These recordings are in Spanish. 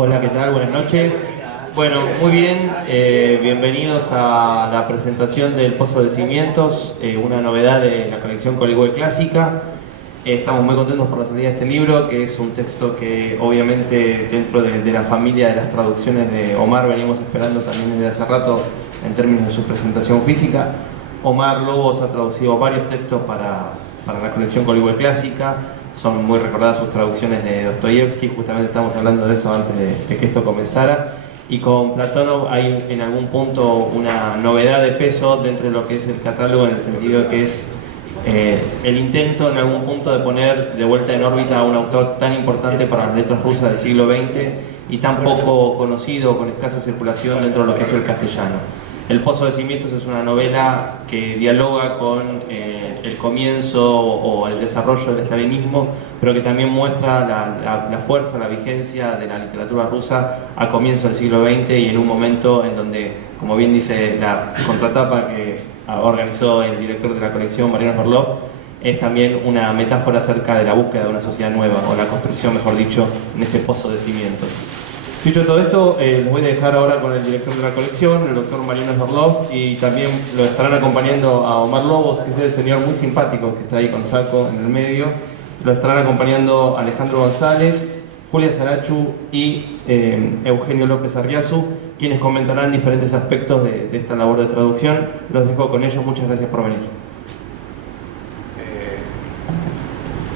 Hola, ¿qué tal? Buenas noches. Bueno, muy bien, bienvenidos a la presentación del Pozo de Cimientos, una novedad de la colección Coligüe Clásica. Estamos muy contentos por la salida de este libro, que es un texto que obviamente dentro de la familia de las traducciones de Omar venimos esperando también desde hace rato en términos de su presentación física. Omar Lobos ha traducido varios textos para la colección Coligüe Clásica. Son muy recordadas sus traducciones de Dostoyevsky, justamente estamos hablando de eso antes de que esto comenzara. Y con Platonov hay en algún punto una novedad de peso dentro de lo que es el catálogo, en el sentido de que es el intento en algún punto de poner de vuelta en órbita a un autor tan importante para las letras rusas del siglo XX y tan poco conocido, con escasa circulación dentro de lo que es el castellano. El Pozo de Cimientos es una novela que dialoga con el comienzo o el desarrollo del estalinismo, pero que también muestra la fuerza, la vigencia de la literatura rusa a comienzos del siglo XX y en un momento en donde, como bien dice la contratapa que organizó el director de la colección, Mariano Smerlov, es también una metáfora acerca de la búsqueda de una sociedad nueva, o la construcción, mejor dicho, en este Pozo de Cimientos. Dicho todo esto, les voy a dejar ahora con el director de la colección, el doctor Mariano Smerlov, y también lo estarán acompañando a Omar Lobos, que es el señor muy simpático que está ahí con saco en el medio. Lo estarán acompañando Alejandro González, Julia Sarachu y Eugenio López Arriazu, quienes comentarán diferentes aspectos de esta labor de traducción. Los dejo con ellos, muchas gracias por venir.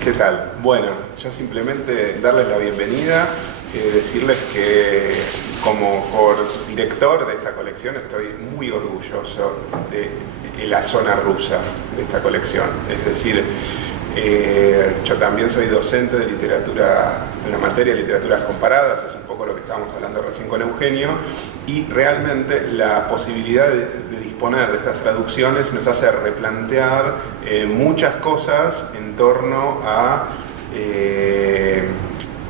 ¿Qué tal? Bueno, yo simplemente darles la bienvenida, decirles que como director de esta colección estoy muy orgulloso de la zona rusa de esta colección. Es decir, yo también soy docente de literatura, de la materia de literaturas comparadas, es un poco lo que estábamos hablando recién con Eugenio, y realmente la posibilidad de disponer de estas traducciones nos hace replantear muchas cosas en torno a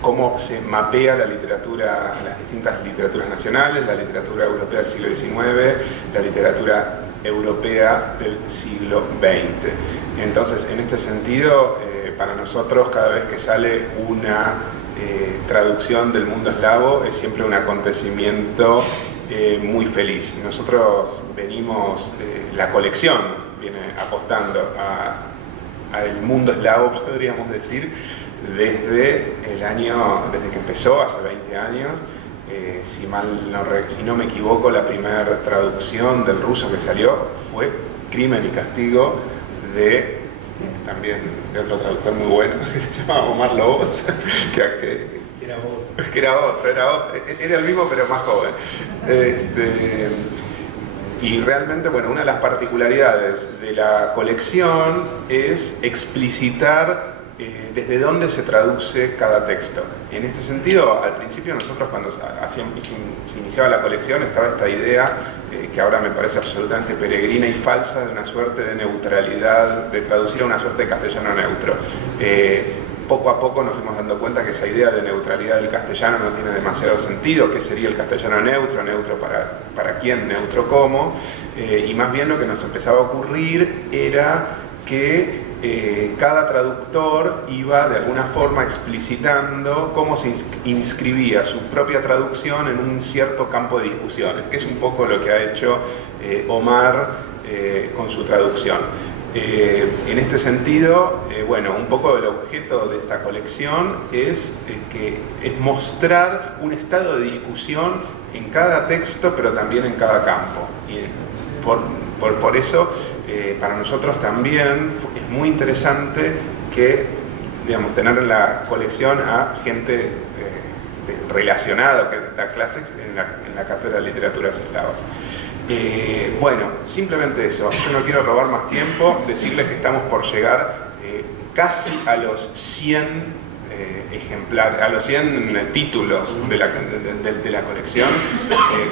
cómo se mapea la literatura, las distintas literaturas nacionales, la literatura europea del siglo XIX, la literatura europea del siglo XX. Entonces, en este sentido, para nosotros, cada vez que sale una traducción del mundo eslavo, es siempre un acontecimiento muy feliz. Nosotros venimos, la colección viene apostando al mundo eslavo, podríamos decir, desde que empezó, hace 20 años. Si no me equivoco, la primera traducción del ruso que salió fue Crimen y Castigo, también de otro traductor muy bueno, que se llamaba Omar Lobos, era el mismo pero más joven. Y realmente, bueno, una de las particularidades de la colección es explicitar desde dónde se traduce cada texto. En este sentido, al principio nosotros cuando se iniciaba la colección estaba esta idea que ahora me parece absolutamente peregrina y falsa, de una suerte de neutralidad, de traducir a una suerte de castellano neutro. Poco a poco nos fuimos dando cuenta que esa idea de neutralidad del castellano no tiene demasiado sentido. ¿Qué sería el castellano neutro? ¿Neutro para quién? ¿Neutro cómo? Y más bien lo que nos empezaba a ocurrir era que cada traductor iba de alguna forma explicitando cómo se inscribía su propia traducción en un cierto campo de discusiones, que es un poco lo que ha hecho Omar con su traducción. En este sentido, bueno, un poco el objeto de esta colección es mostrar un estado de discusión en cada texto, pero también en cada campo. Y por eso, para nosotros también es muy interesante que, digamos, tener en la colección a gente relacionada que da clases en la Cátedra de Literaturas Eslavas. Bueno, simplemente eso. Yo no quiero robar más tiempo, decirles que estamos por llegar casi a los 100 ejemplares, a los 100 títulos de la colección,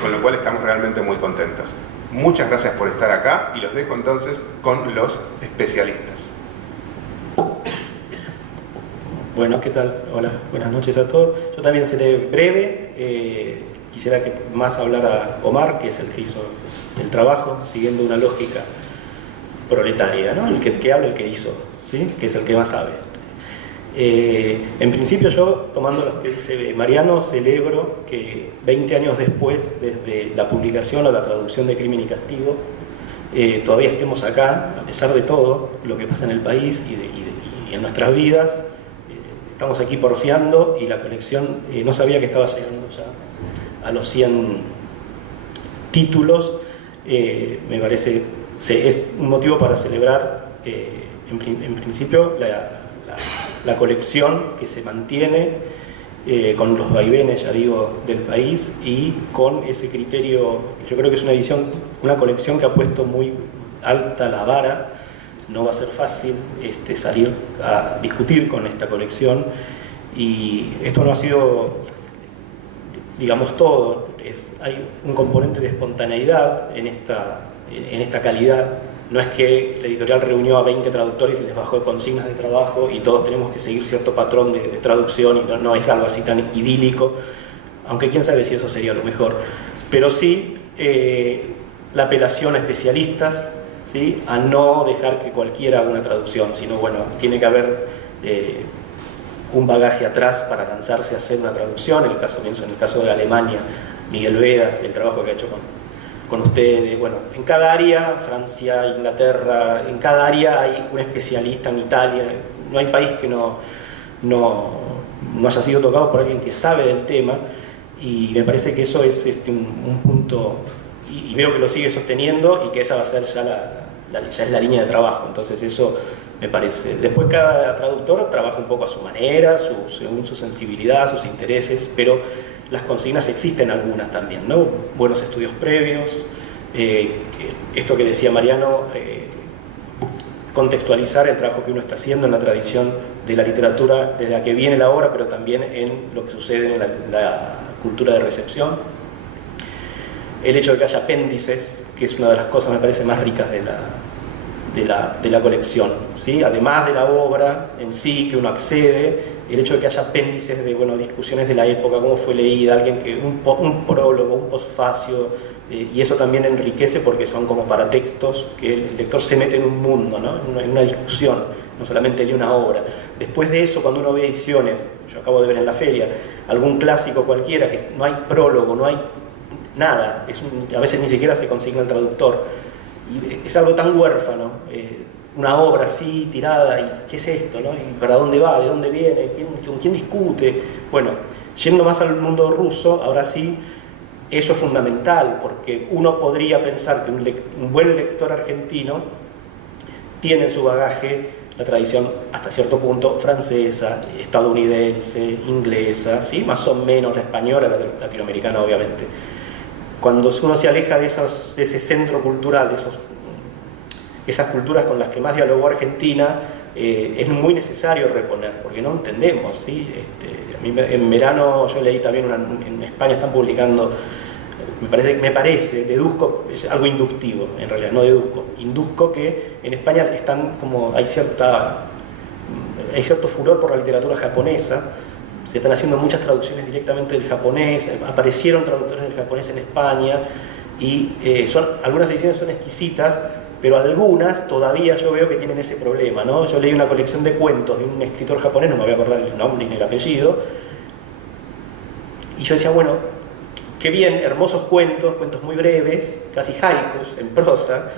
con lo cual estamos realmente muy contentos. Muchas gracias por estar acá y los dejo entonces con los especialistas. Bueno, ¿qué tal? Hola, buenas noches a todos. Yo también seré breve. Quisiera que más hablara Omar, que es el que hizo el trabajo, siguiendo una lógica proletaria, ¿no? El que habla, el que hizo, ¿sí? Que es el que más sabe. En principio yo, tomando lo que dice Mariano, celebro que 20 años después, desde la publicación o la traducción de Crimen y Castigo, todavía estemos acá, a pesar de todo lo que pasa en el país y en nuestras vidas. Estamos aquí porfiando y la colección no sabía que estaba llegando ya a los 100 títulos. Me parece es un motivo para celebrar en principio la colección que se mantiene con los vaivenes, ya digo, del país, y con ese criterio. Yo creo que es una colección que ha puesto muy alta la vara. No va a ser fácil salir a discutir con esta colección, y esto no ha sido, digamos, todo. Hay un componente de espontaneidad en esta calidad. No es que la editorial reunió a 20 traductores y les bajó consignas de trabajo y todos tenemos que seguir cierto patrón de traducción, y no es algo así tan idílico, aunque quién sabe si eso sería lo mejor. Pero sí la apelación a especialistas, ¿sí? A no dejar que cualquiera haga una traducción, sino bueno, tiene que haber un bagaje atrás para lanzarse a hacer una traducción. En el caso de Alemania, Miguel Veda, el trabajo que ha hecho con ustedes. Bueno, en cada área, Francia, Inglaterra, en cada área hay un especialista. En Italia no hay país que no haya sido tocado por alguien que sabe del tema, y me parece que eso es un punto, y veo que lo sigue sosteniendo, y que esa va a ser ya es la línea de trabajo. Entonces eso me parece. Después cada traductor trabaja un poco a su manera, según su sensibilidad, sus intereses, pero las consignas existen algunas también, ¿no? Buenos estudios previos, esto que decía Mariano, contextualizar el trabajo que uno está haciendo en la tradición de la literatura desde la que viene la obra, pero también en lo que sucede en la cultura de recepción. El hecho de que haya apéndices, que es una de las cosas, me parece, más ricas de la colección, ¿sí? Además de la obra en sí, que uno accede, el hecho de que haya apéndices de discusiones de la época, cómo fue leída, un prólogo, un postfacio, y eso también enriquece, porque son como paratextos que el lector se mete en un mundo, ¿no? En una discusión, no solamente lee una obra. Después de eso, cuando uno ve ediciones, yo acabo de ver en la feria algún clásico cualquiera, que no hay prólogo, no hay nada, a veces ni siquiera se consigna el traductor, y es algo tan huérfano, una obra así tirada, y ¿qué es esto, no? ¿Y para dónde va? ¿De dónde viene? ¿Con quién discute? Bueno, yendo más al mundo ruso, ahora sí, eso es fundamental, porque uno podría pensar que un buen lector argentino tiene en su bagaje la tradición hasta cierto punto francesa, estadounidense, inglesa, ¿sí? Más o menos la española, la latinoamericana, obviamente. Cuando uno se aleja de ese centro cultural, esas culturas con las que más dialogó Argentina, es muy necesario reponer, porque no entendemos, ¿sí? A mí en verano yo leí también, en España están publicando, me parece, deduzco, es algo inductivo, en realidad, no deduzco, induzco que en España hay cierto furor por la literatura japonesa. Se están haciendo muchas traducciones directamente del japonés, aparecieron traductores del japonés en España, y algunas ediciones son exquisitas, pero algunas todavía yo veo que tienen ese problema, ¿no? Yo leí una colección de cuentos de un escritor japonés, no me voy a acordar el nombre ni el apellido, y yo decía, bueno, qué bien, hermosos cuentos muy breves, casi haikus, en prosa,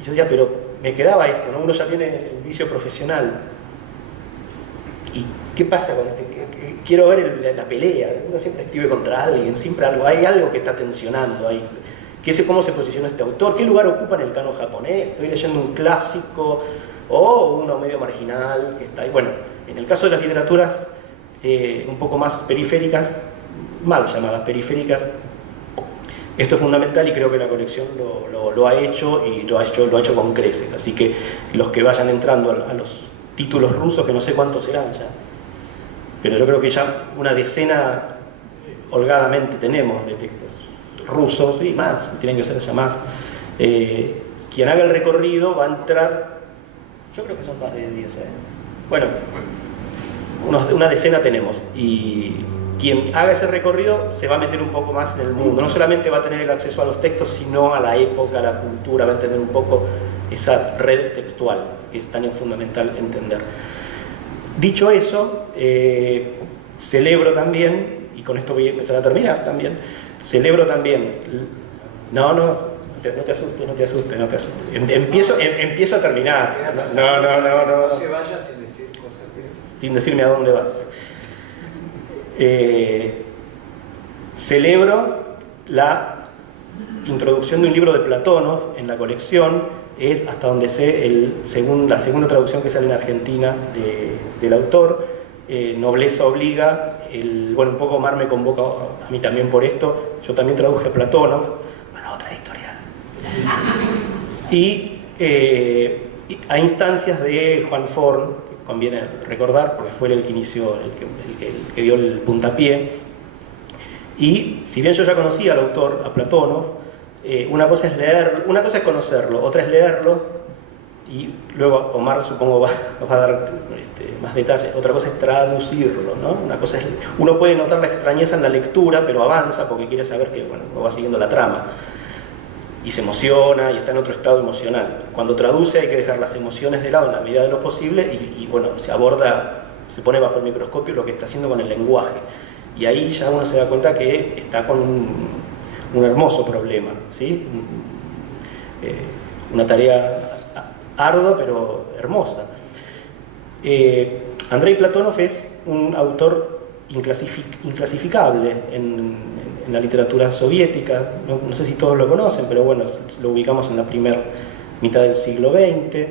y yo decía, pero me quedaba esto, ¿no? Uno ya tiene el vicio profesional. ¿Y qué pasa con quiero ver la pelea? Uno siempre escribe contra alguien, siempre hay algo que está tensionando ahí. ¿Cómo se posiciona este autor? ¿Qué lugar ocupa en el canon japonés? ¿Estoy leyendo un clásico o uno medio marginal que está ahí? Bueno, en el caso de las literaturas un poco más periféricas, mal llamadas periféricas, esto es fundamental, y creo que la colección lo ha hecho, y lo ha hecho con creces. Así que los que vayan entrando a los títulos rusos, que no sé cuántos serán ya, pero yo creo que ya una decena holgadamente tenemos de textos rusos, y más, tienen que ser ya más. Quien haga el recorrido va a entrar, yo creo que son más de 10, bueno, una decena tenemos, y quien haga ese recorrido se va a meter un poco más en el mundo, no solamente va a tener el acceso a los textos, sino a la época, a la cultura, va a entender un poco esa red textual que es tan fundamental entender. Dicho eso, celebro también, y con esto voy a empezar a terminar también, celebro también, no te asustes. Empiezo a terminar. No se vaya sin decir cosas que... Sin decirme a dónde vas. Celebro la introducción de un libro de Platónov en la colección. Es, hasta donde sé, la segunda traducción que sale en Argentina del autor. Nobleza obliga. Bueno, un poco Omar me convoca a mí también por esto. Yo también traduje a Platónov para otra editorial. Y a instancias de Juan Forn, que conviene recordar porque fue el que inició, el que dio el puntapié. Y si bien yo ya conocía al autor, a Platónov, una cosa es conocerlo, otra es leerlo, y luego Omar supongo va a dar más detalles. Otra cosa es traducirlo, ¿no? Una cosa es, uno puede notar la extrañeza en la lectura, pero avanza porque quiere saber que, bueno, va siguiendo la trama y se emociona y está en otro estado emocional. Cuando traduce hay que dejar las emociones de lado en la medida de lo posible y bueno, se pone bajo el microscopio lo que está haciendo con el lenguaje, y ahí ya uno se da cuenta que está con un hermoso problema, ¿sí? Una tarea ardua pero hermosa. Andrei Platónov es un autor inclasificable en la literatura soviética. No sé si todos lo conocen, pero bueno, lo ubicamos en la primera mitad del siglo XX.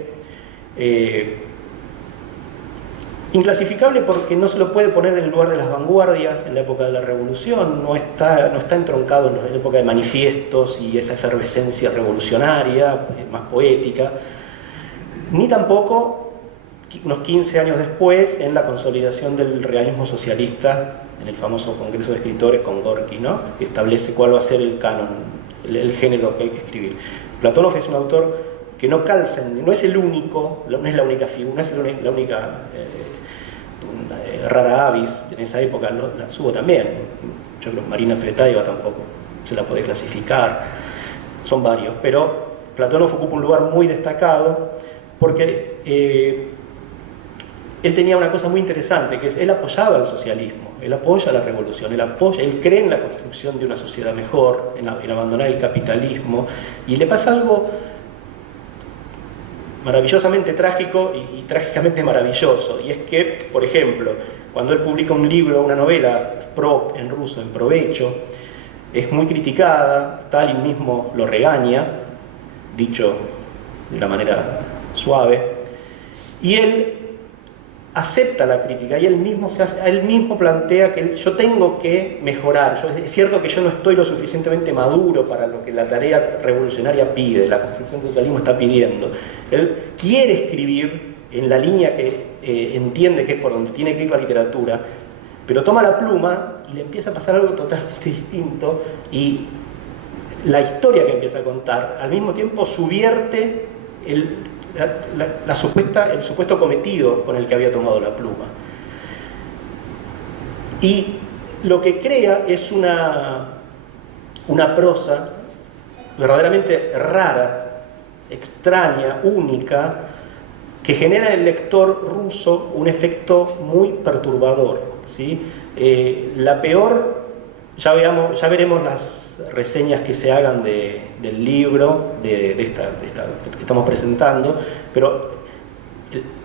Inclasificable porque no se lo puede poner en el lugar de las vanguardias en la época de la Revolución, no está entroncado en la época de manifiestos y esa efervescencia revolucionaria, más poética, ni tampoco unos 15 años después en la consolidación del realismo socialista en el famoso Congreso de Escritores con Gorky, ¿no? Que establece cuál va a ser el canon, el género que hay que escribir. Platónov es un autor que no calza, no es el único, no es la única figura, no es la única rara avis en esa época, la subo también. Yo creo que Marina Tsvetaeva tampoco se la puede clasificar, son varios, pero Platónov ocupa un lugar muy destacado porque él tenía una cosa muy interesante, que es él apoyaba el socialismo, él apoya la revolución, él cree en la construcción de una sociedad mejor, en abandonar el capitalismo, y le pasa algo maravillosamente trágico y trágicamente maravilloso, y es que, por ejemplo, cuando él publica un libro, una novela, Prop en ruso, en provecho, es muy criticada, Stalin mismo lo regaña, dicho de una manera suave, y él acepta la crítica y él mismo plantea que yo tengo que mejorar. Es cierto que yo no estoy lo suficientemente maduro para lo que la tarea revolucionaria pide, la construcción del socialismo está pidiendo. Él quiere escribir en la línea que entiende que es por donde tiene que ir la literatura, pero toma la pluma y le empieza a pasar algo totalmente distinto, y la historia que empieza a contar al mismo tiempo subvierte el supuesto cometido con el que había tomado la pluma. Y lo que crea es una prosa verdaderamente rara, extraña, única, que genera en el lector ruso un efecto muy perturbador, ¿sí? La peor, ya veremos las reseñas que se hagan del libro de esta que estamos presentando, pero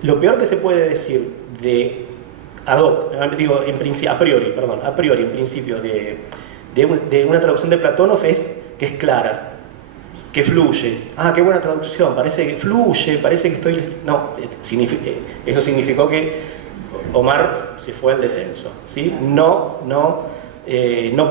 lo peor que se puede decir a priori, en principio, de una traducción de Platónov es que es clara, que fluye. Ah, qué buena traducción, parece que fluye, parece que estoy... No, eso significó que Omar se fue al descenso, ¿sí? No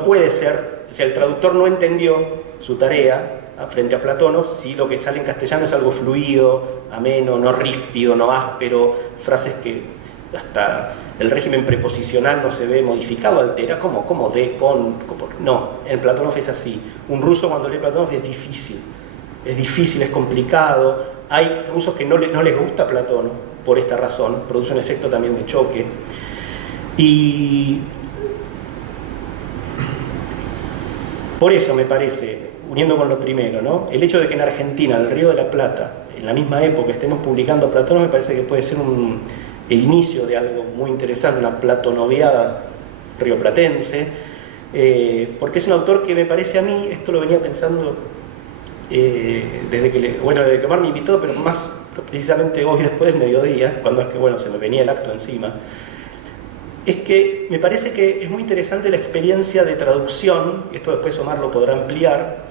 puede ser, o sea, el traductor no entendió su tarea frente a Platónov si lo que sale en castellano es algo fluido, ameno, no ríspido, no áspero, frases que hasta el régimen preposicional no se ve modificado, altera, como de, con, no, en Platónov es así. Un ruso cuando lee Platónov es difícil, es complicado. Hay rusos que no les gusta Platónov por esta razón, produce un efecto también de choque. Y por eso me parece, uniendo con lo primero, ¿no? El hecho de que en Argentina, en el Río de la Plata, en la misma época estemos publicando Platónov, me parece que puede ser el inicio de algo muy interesante, una platonoviada rioplatense, porque es un autor que me parece a mí, esto lo venía pensando desde que Omar me invitó, pero más precisamente hoy después del mediodía, cuando es que se me venía el acto encima, es que me parece que es muy interesante la experiencia de traducción, y esto después Omar lo podrá ampliar,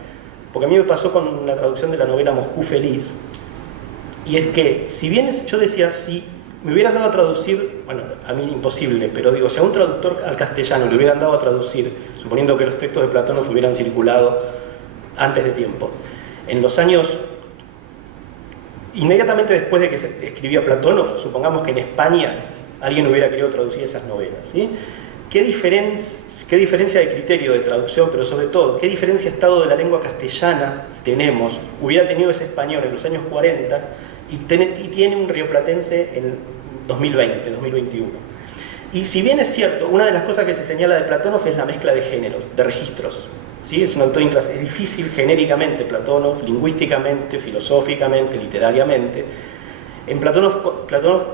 porque a mí me pasó con la traducción de la novela Moscú Feliz, y es que, si bien yo decía, si me hubieran dado a traducir, a mí imposible, pero digo, si a un traductor al castellano le hubieran dado a traducir, suponiendo que los textos de Plátano hubieran circulado antes de tiempo, en los años, inmediatamente después de que se escribía Platón, supongamos que en España alguien hubiera querido traducir esas novelas, ¿sí? ¿Qué diferencia de criterio de traducción, pero sobre todo, qué diferencia de estado de la lengua castellana tenemos, hubiera tenido ese español en los años 40 y tiene un rioplatense en 2020, 2021? Y si bien es cierto, una de las cosas que se señala de Plátano es la mezcla de géneros, de registros, ¿sí? Es un autor es difícil genéricamente Plátano, lingüísticamente, filosóficamente, literariamente. En Plátano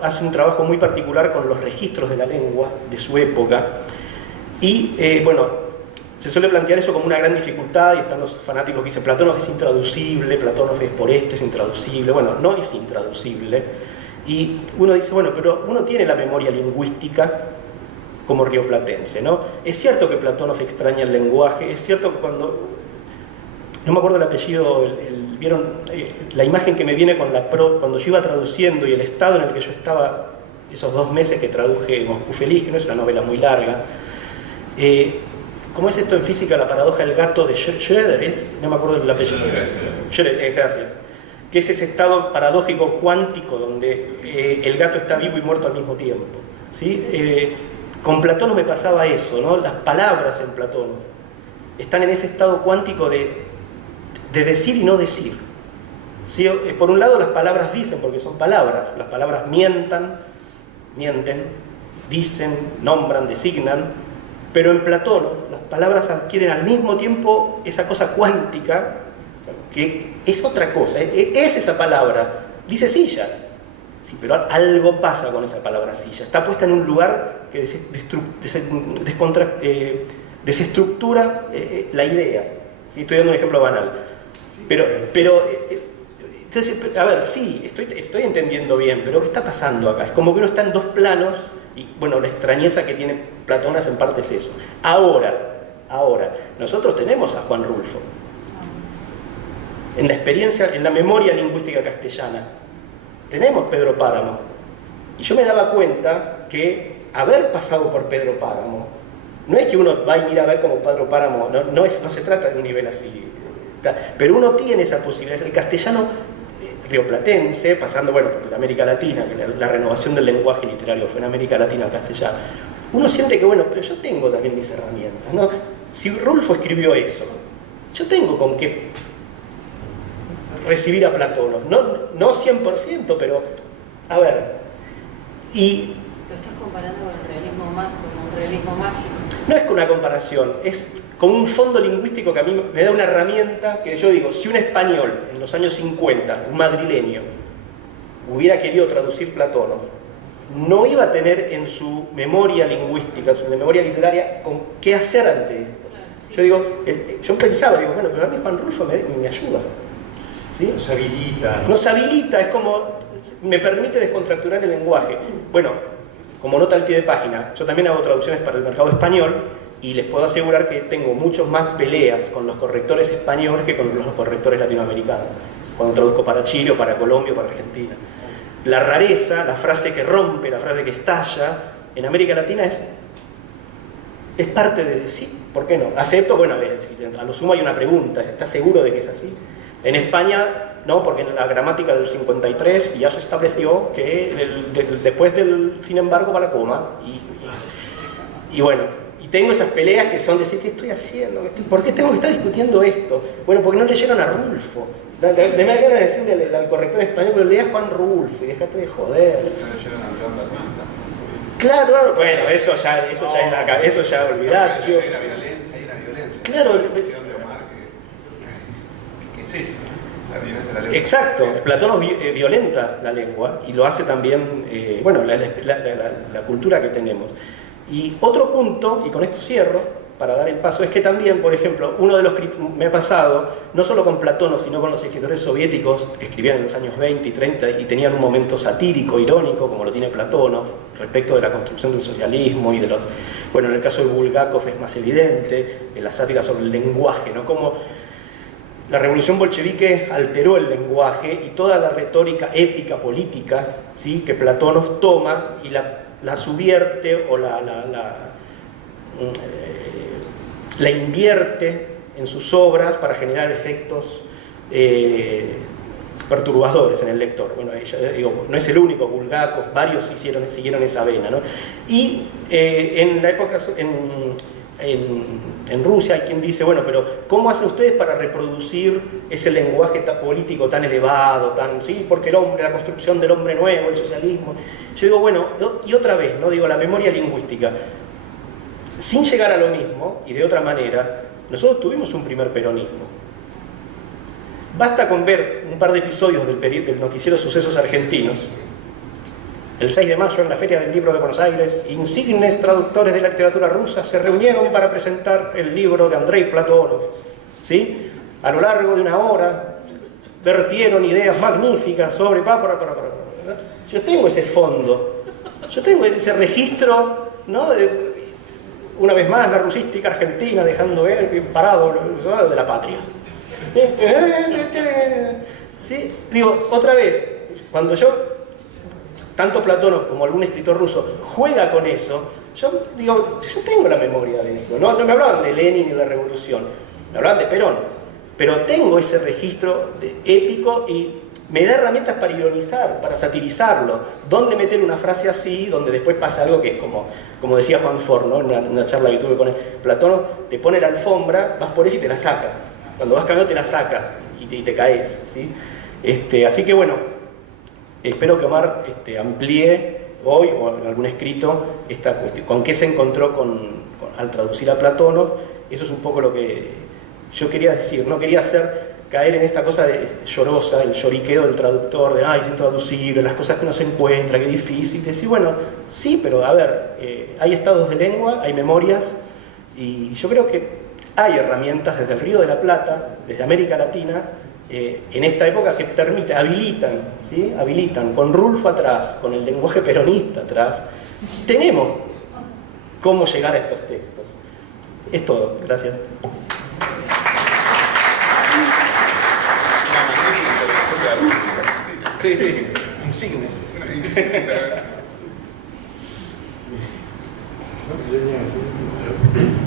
hace un trabajo muy particular con los registros de la lengua de su época y, se suele plantear eso como una gran dificultad y están los fanáticos que dicen Plátano es intraducible, Plátano es por esto, es intraducible. No es intraducible y uno dice, pero uno tiene la memoria lingüística como rioplatense, ¿no? Es cierto que Plátano extraña el lenguaje, es cierto que cuando... No me acuerdo el apellido, vieron la imagen que me viene cuando yo iba traduciendo y el estado en el que yo estaba esos 2 meses que traduje Moscú Feliz, que no es una novela muy larga. ¿Cómo es esto en física, la paradoja del gato de Schrödinger? No me acuerdo del apellido. Schrödinger, gracias. Que es ese estado paradójico cuántico donde el gato está vivo y muerto al mismo tiempo, ¿sí? Con Platón me pasaba eso, ¿no? Las palabras en Platón están en ese estado cuántico de decir y no decir, ¿sí? Por un lado las palabras dicen, porque son palabras, las palabras mienten, dicen, nombran, designan, pero en Platón las palabras adquieren al mismo tiempo esa cosa cuántica, que es otra cosa, es esa palabra, dice silla, sí, pero algo pasa con esa palabra silla, está puesta en un lugar que desestructura la idea, ¿sí? Estoy dando un ejemplo banal. Pero entonces, a ver, sí, estoy entendiendo bien, pero ¿qué está pasando acá? Es como que uno está en 2 planos y, la extrañeza que tiene Platón en parte es eso. Ahora, nosotros tenemos a Juan Rulfo. En la experiencia, en la memoria lingüística castellana, tenemos Pedro Páramo. Y yo me daba cuenta que haber pasado por Pedro Páramo, no es que uno va y mira a ver como Pedro Páramo, no se trata de un nivel así. Pero uno tiene esa posibilidad. El castellano rioplatense, pasando por la América Latina, que la renovación del lenguaje literario fue en América Latina el castellano, uno siente que, pero yo tengo también mis herramientas, ¿no? Si Rulfo escribió eso, yo tengo con qué recibir a Platón, no 100%, pero a ver. Y lo estás comparando con el realismo mágico. No es con una comparación, es con un fondo lingüístico que a mí me da una herramienta que yo digo, si un español en los años 50, un madrileño, hubiera querido traducir Platón, no iba a tener en su memoria lingüística, en su memoria literaria, con qué hacer ante esto. Claro, sí. Yo digo, yo pensaba, pero a mí Juan Rulfo me ayuda, ¿sí? Nos habilita, es como, me permite descontracturar el lenguaje. Como nota al pie de página, yo también hago traducciones para el mercado español y les puedo asegurar que tengo muchos más peleas con los correctores españoles que con los correctores latinoamericanos, cuando traduzco para Chile o para Colombia o para Argentina. La rareza, la frase que rompe, la frase que estalla, en América Latina es parte de, sí, ¿por qué no? Acepto, a lo sumo hay una pregunta, ¿estás seguro de que es así? En España, no, porque en la gramática del 53 ya se estableció que después del sin embargo va la coma. Y tengo esas peleas que son decir, ¿qué estoy haciendo? ¿Por qué tengo que estar discutiendo esto? Porque no leyeron a Rulfo. Me da ganas de decirle al corrector español, pero leas Juan Rulfo y dejate de joder. No leyeron a Ronda Cuenta. Claro, eso ya olvidate. Hay una violencia. Claro. La de Omar, ¿qué es eso? La violencia de la lengua. Exacto, Platón violenta la lengua y lo hace también, bueno, la cultura que tenemos. Y otro punto, y con esto cierro, para dar el paso, es que también, por ejemplo, me ha pasado, no solo con Platón, sino con los escritores soviéticos que escribían en los años 20 y 30 y tenían un momento satírico, irónico, como lo tiene Platón, respecto de la construcción del socialismo y de los... Bueno, en el caso de Bulgakov es más evidente, en la sátira sobre el lenguaje, ¿no? Como la revolución bolchevique alteró el lenguaje y toda la retórica épica política, ¿sí?, que Platón toma y la subvierte o la invierte en sus obras para generar efectos perturbadores en el lector. Bueno, digo, no es el único, Bulgakov, varios siguieron esa vena, ¿no? Y en la época, en Rusia hay quien dice, bueno, pero ¿cómo hacen ustedes para reproducir ese lenguaje político tan elevado, ¿sí? Porque la construcción del hombre nuevo, el socialismo. Yo digo, bueno, y otra vez, ¿no? Digo, la memoria lingüística. Sin llegar a lo mismo, y de otra manera, nosotros tuvimos un primer peronismo. Basta con ver un par de episodios del noticiero Sucesos Argentinos. El 6 de mayo, en la Feria del Libro de Buenos Aires, insignes traductores de la literatura rusa se reunieron para presentar el libro de Andrei Platonov. ¿Sí? A lo largo de una hora, vertieron ideas magníficas sobre... Yo tengo ese fondo, yo tengo ese registro, ¿no?, una vez más, la rusística argentina, dejando ver parado de la patria. ¿Sí? Digo, otra vez, cuando tanto Platón como algún escritor ruso juega con eso, yo digo, yo tengo la memoria de eso. No me hablaban de Lenin y de la revolución, me hablaban de Perón, pero tengo ese registro épico y me da herramientas para ironizar, para satirizarlo. Dónde meter una frase así, donde después pasa algo que es como decía Juan Ford, ¿no?, en una charla que tuve con él. Platón te pone la alfombra, vas por eso y te la saca. Cuando vas caminando te la saca y te caes, ¿sí? Así que bueno, espero que Omar amplíe hoy o en algún escrito esta cuestión, con qué se encontró al traducir a Platón. Eso es un poco lo que yo quería decir. No quería caer en esta cosa llorosa, el lloriqueo del traductor, de es intraducible, las cosas que uno se encuentra, qué difícil. Decir, bueno, sí, pero a ver, hay estados de lengua, hay memorias, y yo creo que hay herramientas desde el Río de la Plata, desde América Latina, en esta época que habilitan, ¿sí? Habilitan, con Rulfo atrás, con el lenguaje peronista atrás, tenemos cómo llegar a estos textos. Es todo, gracias. Sí, insignes.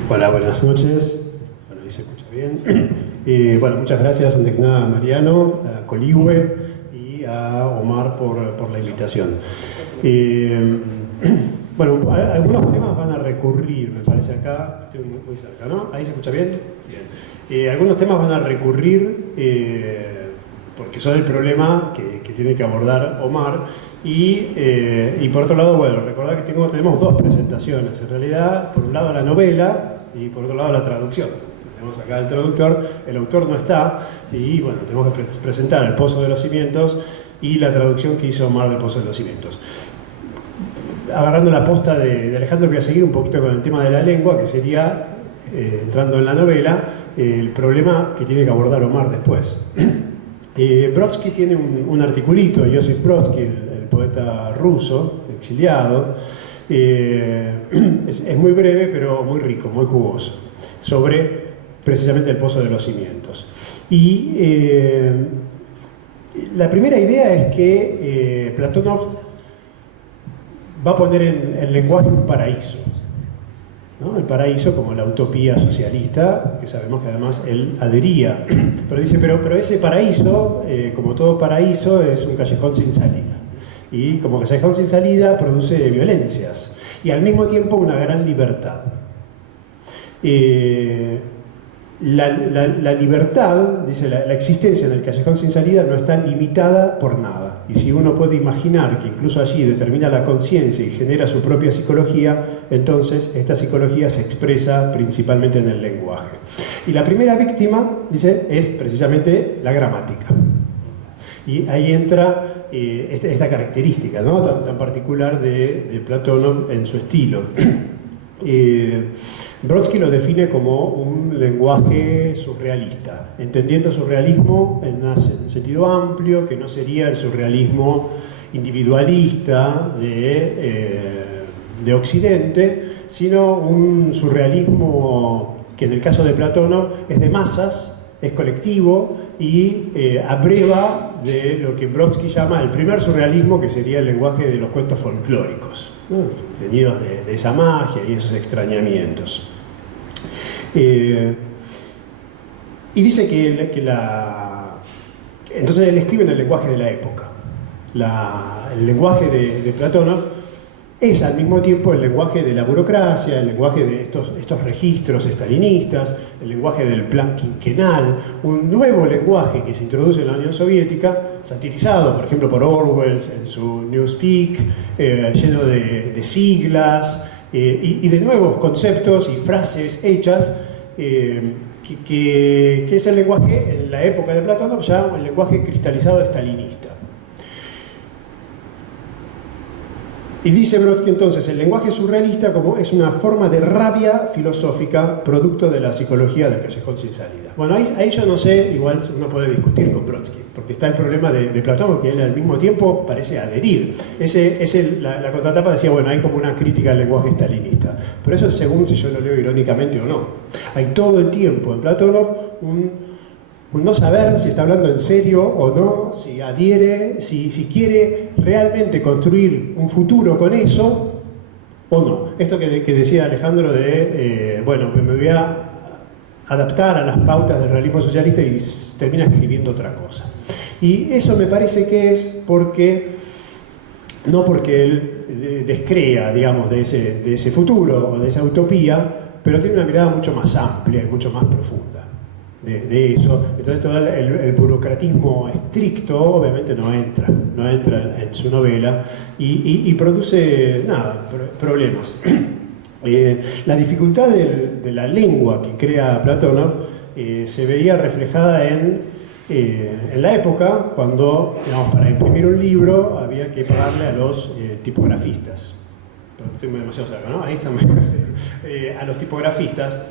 Hola, buenas noches. Bueno, ahí se escucha bien. Bueno, muchas gracias antes que nada a Mariano, a Coligüe y a Omar por la invitación. Bueno, algunos temas van a recurrir, me parece acá, estoy muy cerca, ¿no? ¿Ahí se escucha bien? Bien. Algunos temas van a recurrir porque son el problema que tiene que abordar Omar y por otro lado, bueno, recordad que tenemos dos presentaciones, en realidad, por un lado la novela y por otro lado la traducción. Tenemos acá el traductor, el autor no está y bueno, tenemos que presentar El Pozo de los Cimientos y la traducción que hizo Omar del Pozo de los Cimientos. Agarrando la posta de Alejandro, voy a seguir un poquito con el tema de la lengua, que sería, entrando en la novela, el problema que tiene que abordar Omar después. Brodsky tiene un articulito, Joseph Brodsky, el poeta ruso, exiliado, es muy breve pero muy rico, muy jugoso, sobre precisamente el Pozo de los Cimientos. Y la primera idea es que Platónov va a poner en el lenguaje un paraíso, ¿no? El paraíso como la utopía socialista, que sabemos que además él adhería, pero dice, pero ese paraíso, como todo paraíso, es un callejón sin salida, y como callejón sin salida produce violencias, y al mismo tiempo una gran libertad. La libertad, dice, la existencia en el callejón sin salida no está limitada por nada. Y si uno puede imaginar que incluso allí determina la conciencia y genera su propia psicología, entonces esta psicología se expresa principalmente en el lenguaje. Y la primera víctima, dice, es precisamente la gramática. Y ahí entra esta característica, ¿no? tan particular de Platón en su estilo. Brodsky lo define como un lenguaje surrealista, entendiendo surrealismo en un sentido amplio, que no sería el surrealismo individualista de Occidente, sino un surrealismo que en el caso de Platón es de masas, es colectivo y abreva de lo que Brodsky llama el primer surrealismo, que sería el lenguaje de los cuentos folclóricos, ¿no? Tenidos de esa magia y esos extrañamientos. Y dice entonces él escribe en el lenguaje de la época. El lenguaje de Platón es al mismo tiempo el lenguaje de la burocracia, el lenguaje de estos registros estalinistas, el lenguaje del plan quinquenal, un nuevo lenguaje que se introduce en la Unión Soviética, satirizado, por ejemplo, por Orwell en su Newspeak, lleno de siglas y de nuevos conceptos y frases hechas, que es el lenguaje, en la época de Platón, ya el lenguaje cristalizado estalinista. Y dice Brodsky entonces, el lenguaje surrealista como es una forma de rabia filosófica producto de la psicología del callejón sin salida. Bueno, ahí yo no sé, igual uno puede discutir con Brodsky, porque está el problema de Platón, que él al mismo tiempo parece adherir. La contratapa decía, bueno, hay como una crítica al lenguaje stalinista, pero eso es según si yo lo leo irónicamente o no. Hay todo el tiempo en Platón un no saber si está hablando en serio o no, si adhiere, si quiere realmente construir un futuro con eso o no. Esto que decía Alejandro bueno, me voy a adaptar a las pautas del realismo socialista y termina escribiendo otra cosa. Y eso me parece que es no porque él descrea, digamos, de ese futuro o de esa utopía, pero tiene una mirada mucho más amplia y mucho más profunda de eso. Entonces todo el burocratismo estricto obviamente no entra en su novela y produce problemas. La dificultad de la lengua que crea Platón se veía reflejada en la época cuando, digamos, para imprimir un libro había que pagarle a los tipografistas. Pero estoy demasiado cerca, ¿no? Ahí están. A los tipografistas.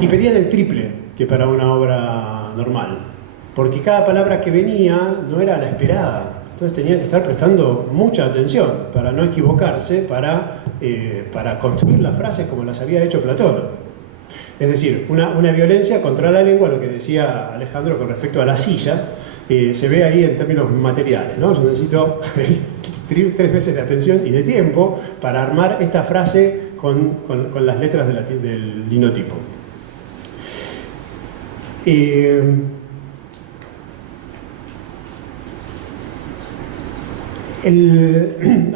Y pedían el triple que para una obra normal, porque cada palabra que venía no era la esperada. Entonces tenían que estar prestando mucha atención para no equivocarse, para construir las frases como las había hecho Platón. Es decir, una violencia contra la lengua, lo que decía Alejandro con respecto a la silla, se ve ahí en términos materiales, ¿no? Yo necesito 3 veces de atención y de tiempo para armar esta frase con las letras del linotipo.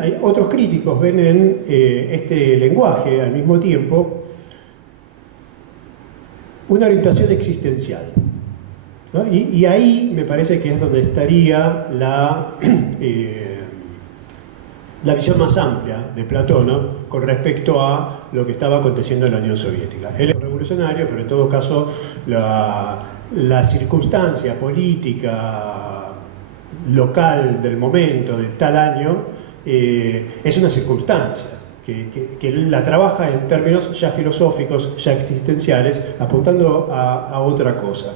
Hay otros críticos ven en este lenguaje al mismo tiempo una orientación existencial, ¿no? Y ahí me parece que es donde estaría la visión más amplia de Platón con respecto a lo que estaba aconteciendo en la Unión Soviética. Él es revolucionario, pero en todo caso la circunstancia política local del momento, de tal año, es una circunstancia que él la trabaja en términos ya filosóficos, ya existenciales, apuntando a otra cosa.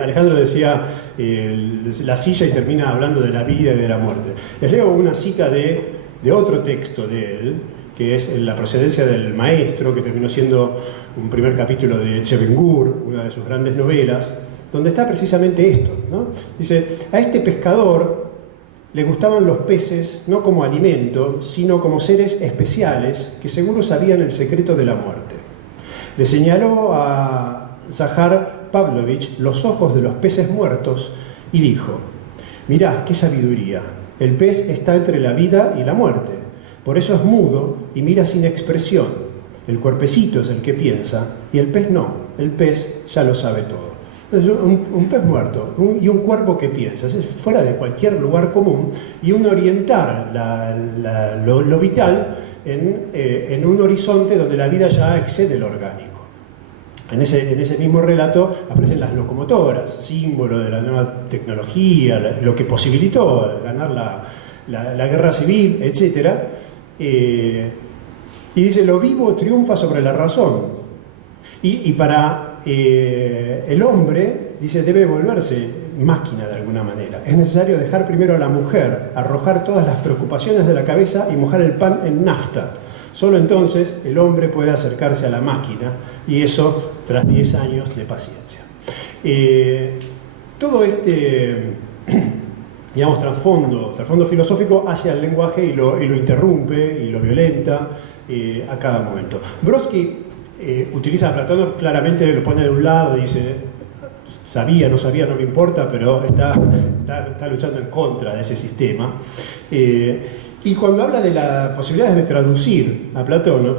Alejandro decía la silla y termina hablando de la vida y de la muerte. Les leo una cita de otro texto de él, que es La procedencia del maestro, que terminó siendo un primer capítulo de Chevengur, una de sus grandes novelas, donde está precisamente esto, ¿no? Dice, a este pescador le gustaban los peces no como alimento, sino como seres especiales que seguro sabían el secreto de la muerte. Le señaló a Zahar Pavlovich los ojos de los peces muertos y dijo, mirá, qué sabiduría, el pez está entre la vida y la muerte, por eso es mudo y mira sin expresión, el cuerpecito es el que piensa y el pez no, el pez ya lo sabe todo. Es un pez muerto y un cuerpo que piensa, es fuera de cualquier lugar común, y un orientar lo vital en un horizonte donde la vida ya excede lo orgánico. En ese mismo relato aparecen las locomotoras, símbolo de la nueva tecnología, lo que posibilitó ganar la guerra civil, etc. Y dice, lo vivo triunfa sobre la razón. Y para el hombre, dice, debe volverse máquina de alguna manera. Es necesario dejar primero a la mujer, arrojar todas las preocupaciones de la cabeza y mojar el pan en nafta. Solo entonces el hombre puede acercarse a la máquina, y eso tras 10 años de paciencia. Todo este, digamos, trasfondo filosófico hace al lenguaje y lo interrumpe y lo violenta a cada momento. Brodsky utiliza a Platón, claramente lo pone de un lado y dice, sabía, no me importa, pero está luchando en contra de ese sistema. Y cuando habla de las posibilidades de traducir a Platón,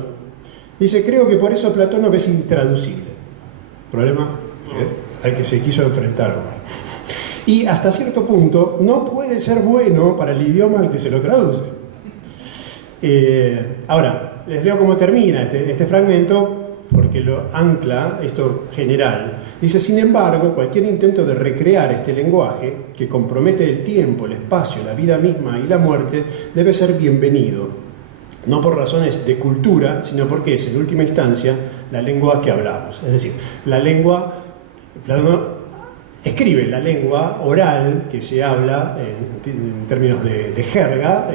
dice, creo que por eso Platón es intraducible. Problema al que se quiso enfrentar. Y hasta cierto punto no puede ser bueno para el idioma al que se lo traduce. Ahora, les leo cómo termina este fragmento, porque lo ancla esto general. Dice, sin embargo, cualquier intento de recrear este lenguaje, que compromete el tiempo, el espacio, la vida misma y la muerte, debe ser bienvenido. No por razones de cultura, sino porque es, en última instancia, la lengua que hablamos. Es decir, la lengua, Platón escribe la lengua oral que se habla en términos de jerga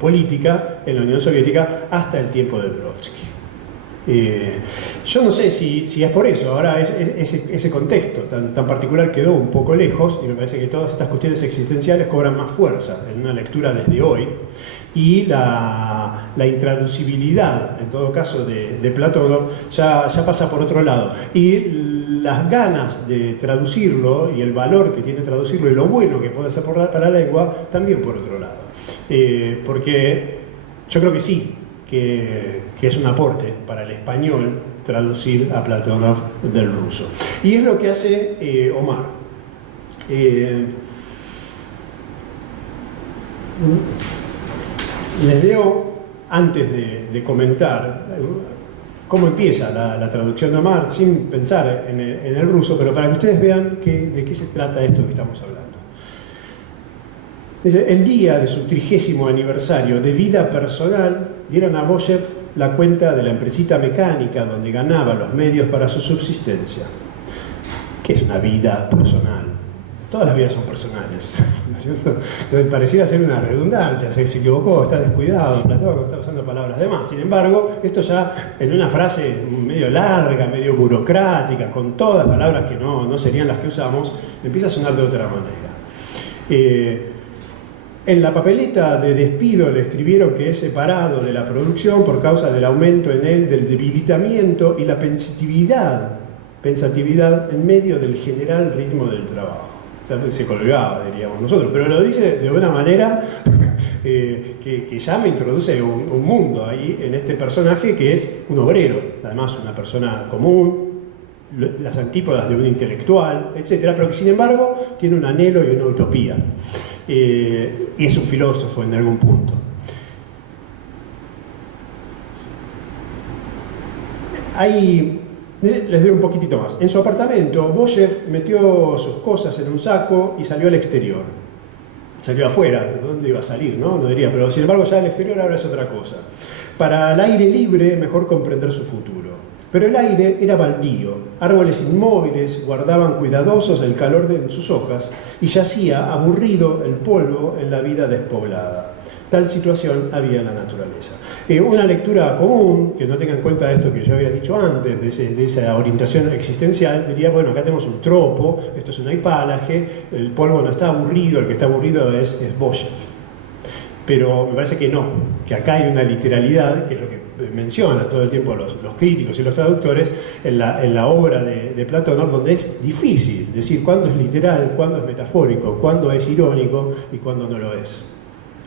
política en la Unión Soviética hasta el tiempo de Brodsky. Yo no sé si es por eso, ahora ese contexto tan particular quedó un poco lejos, y me parece que todas estas cuestiones existenciales cobran más fuerza en una lectura desde hoy, y la intraducibilidad, en todo caso, de Platón ya pasa por otro lado, y las ganas de traducirlo, y el valor que tiene traducirlo, y lo bueno que puede ser para la lengua, también por otro lado, porque yo creo que sí, que es un aporte para el español traducir a Platón del ruso. Y es lo que hace Omar. Les leo, antes de comentar, cómo empieza la traducción de Omar, sin pensar en el ruso, pero para que ustedes vean de qué se trata esto que estamos hablando. El día de su 30º aniversario de vida personal, dieron a Boyev la cuenta de la empresita mecánica donde ganaba los medios para su subsistencia. ¿Qué es una vida personal? Todas las vidas son personales. Pareciera ser una redundancia, se equivocó, está descuidado, Platón está usando palabras de más. Sin embargo, esto ya en una frase medio larga, medio burocrática, con todas palabras que no serían las que usamos, empieza a sonar de otra manera. En la papeleta de despido le escribieron que es separado de la producción por causa del aumento en él del debilitamiento y la pensatividad en medio del general ritmo del trabajo. O sea, se colgaba, diríamos nosotros, pero lo dice de una manera que ya me introduce un mundo ahí en este personaje que es un obrero, además una persona común, las antípodas de un intelectual, etcétera, pero que sin embargo tiene un anhelo y una utopía. Y es un filósofo en algún punto. Ahí les doy un poquitito más. En su apartamento, Boyev metió sus cosas en un saco y salió al exterior. Salió afuera, ¿de dónde iba a salir? No diría, pero sin embargo ya al exterior ahora es otra cosa. Para el aire libre, mejor comprender su futuro. Pero el aire era baldío, árboles inmóviles guardaban cuidadosos el calor en sus hojas y yacía aburrido el polvo en la vida despoblada. Tal situación había en la naturaleza. Una lectura común, que no tenga en cuenta esto que yo había dicho antes, de esa orientación existencial, diría, bueno, acá tenemos un tropo, esto es un hipálaje, el polvo no está aburrido, el que está aburrido es Boyev. Pero me parece que no, que acá hay una literalidad, que es lo que menciona todo el tiempo los críticos y los traductores en la obra de Platón, donde es difícil decir cuándo es literal, cuándo es metafórico, cuándo es irónico y cuándo no lo es.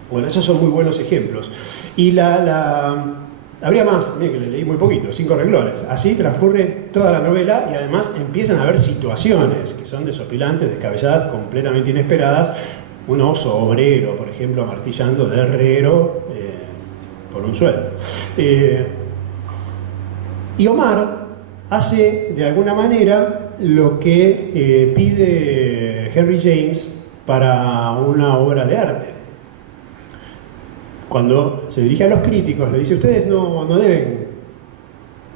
Bueno, esos son muy buenos ejemplos. Y habría más, miren que le leí muy poquito, 5 renglones. Así transcurre toda la novela y además empiezan a haber situaciones que son desopilantes, descabelladas, completamente inesperadas. Un oso obrero, por ejemplo, amartillando de herrero por un sueldo. Y Omar hace de alguna manera lo que pide Henry James para una obra de arte. Cuando se dirige a los críticos, le dice: ustedes no deben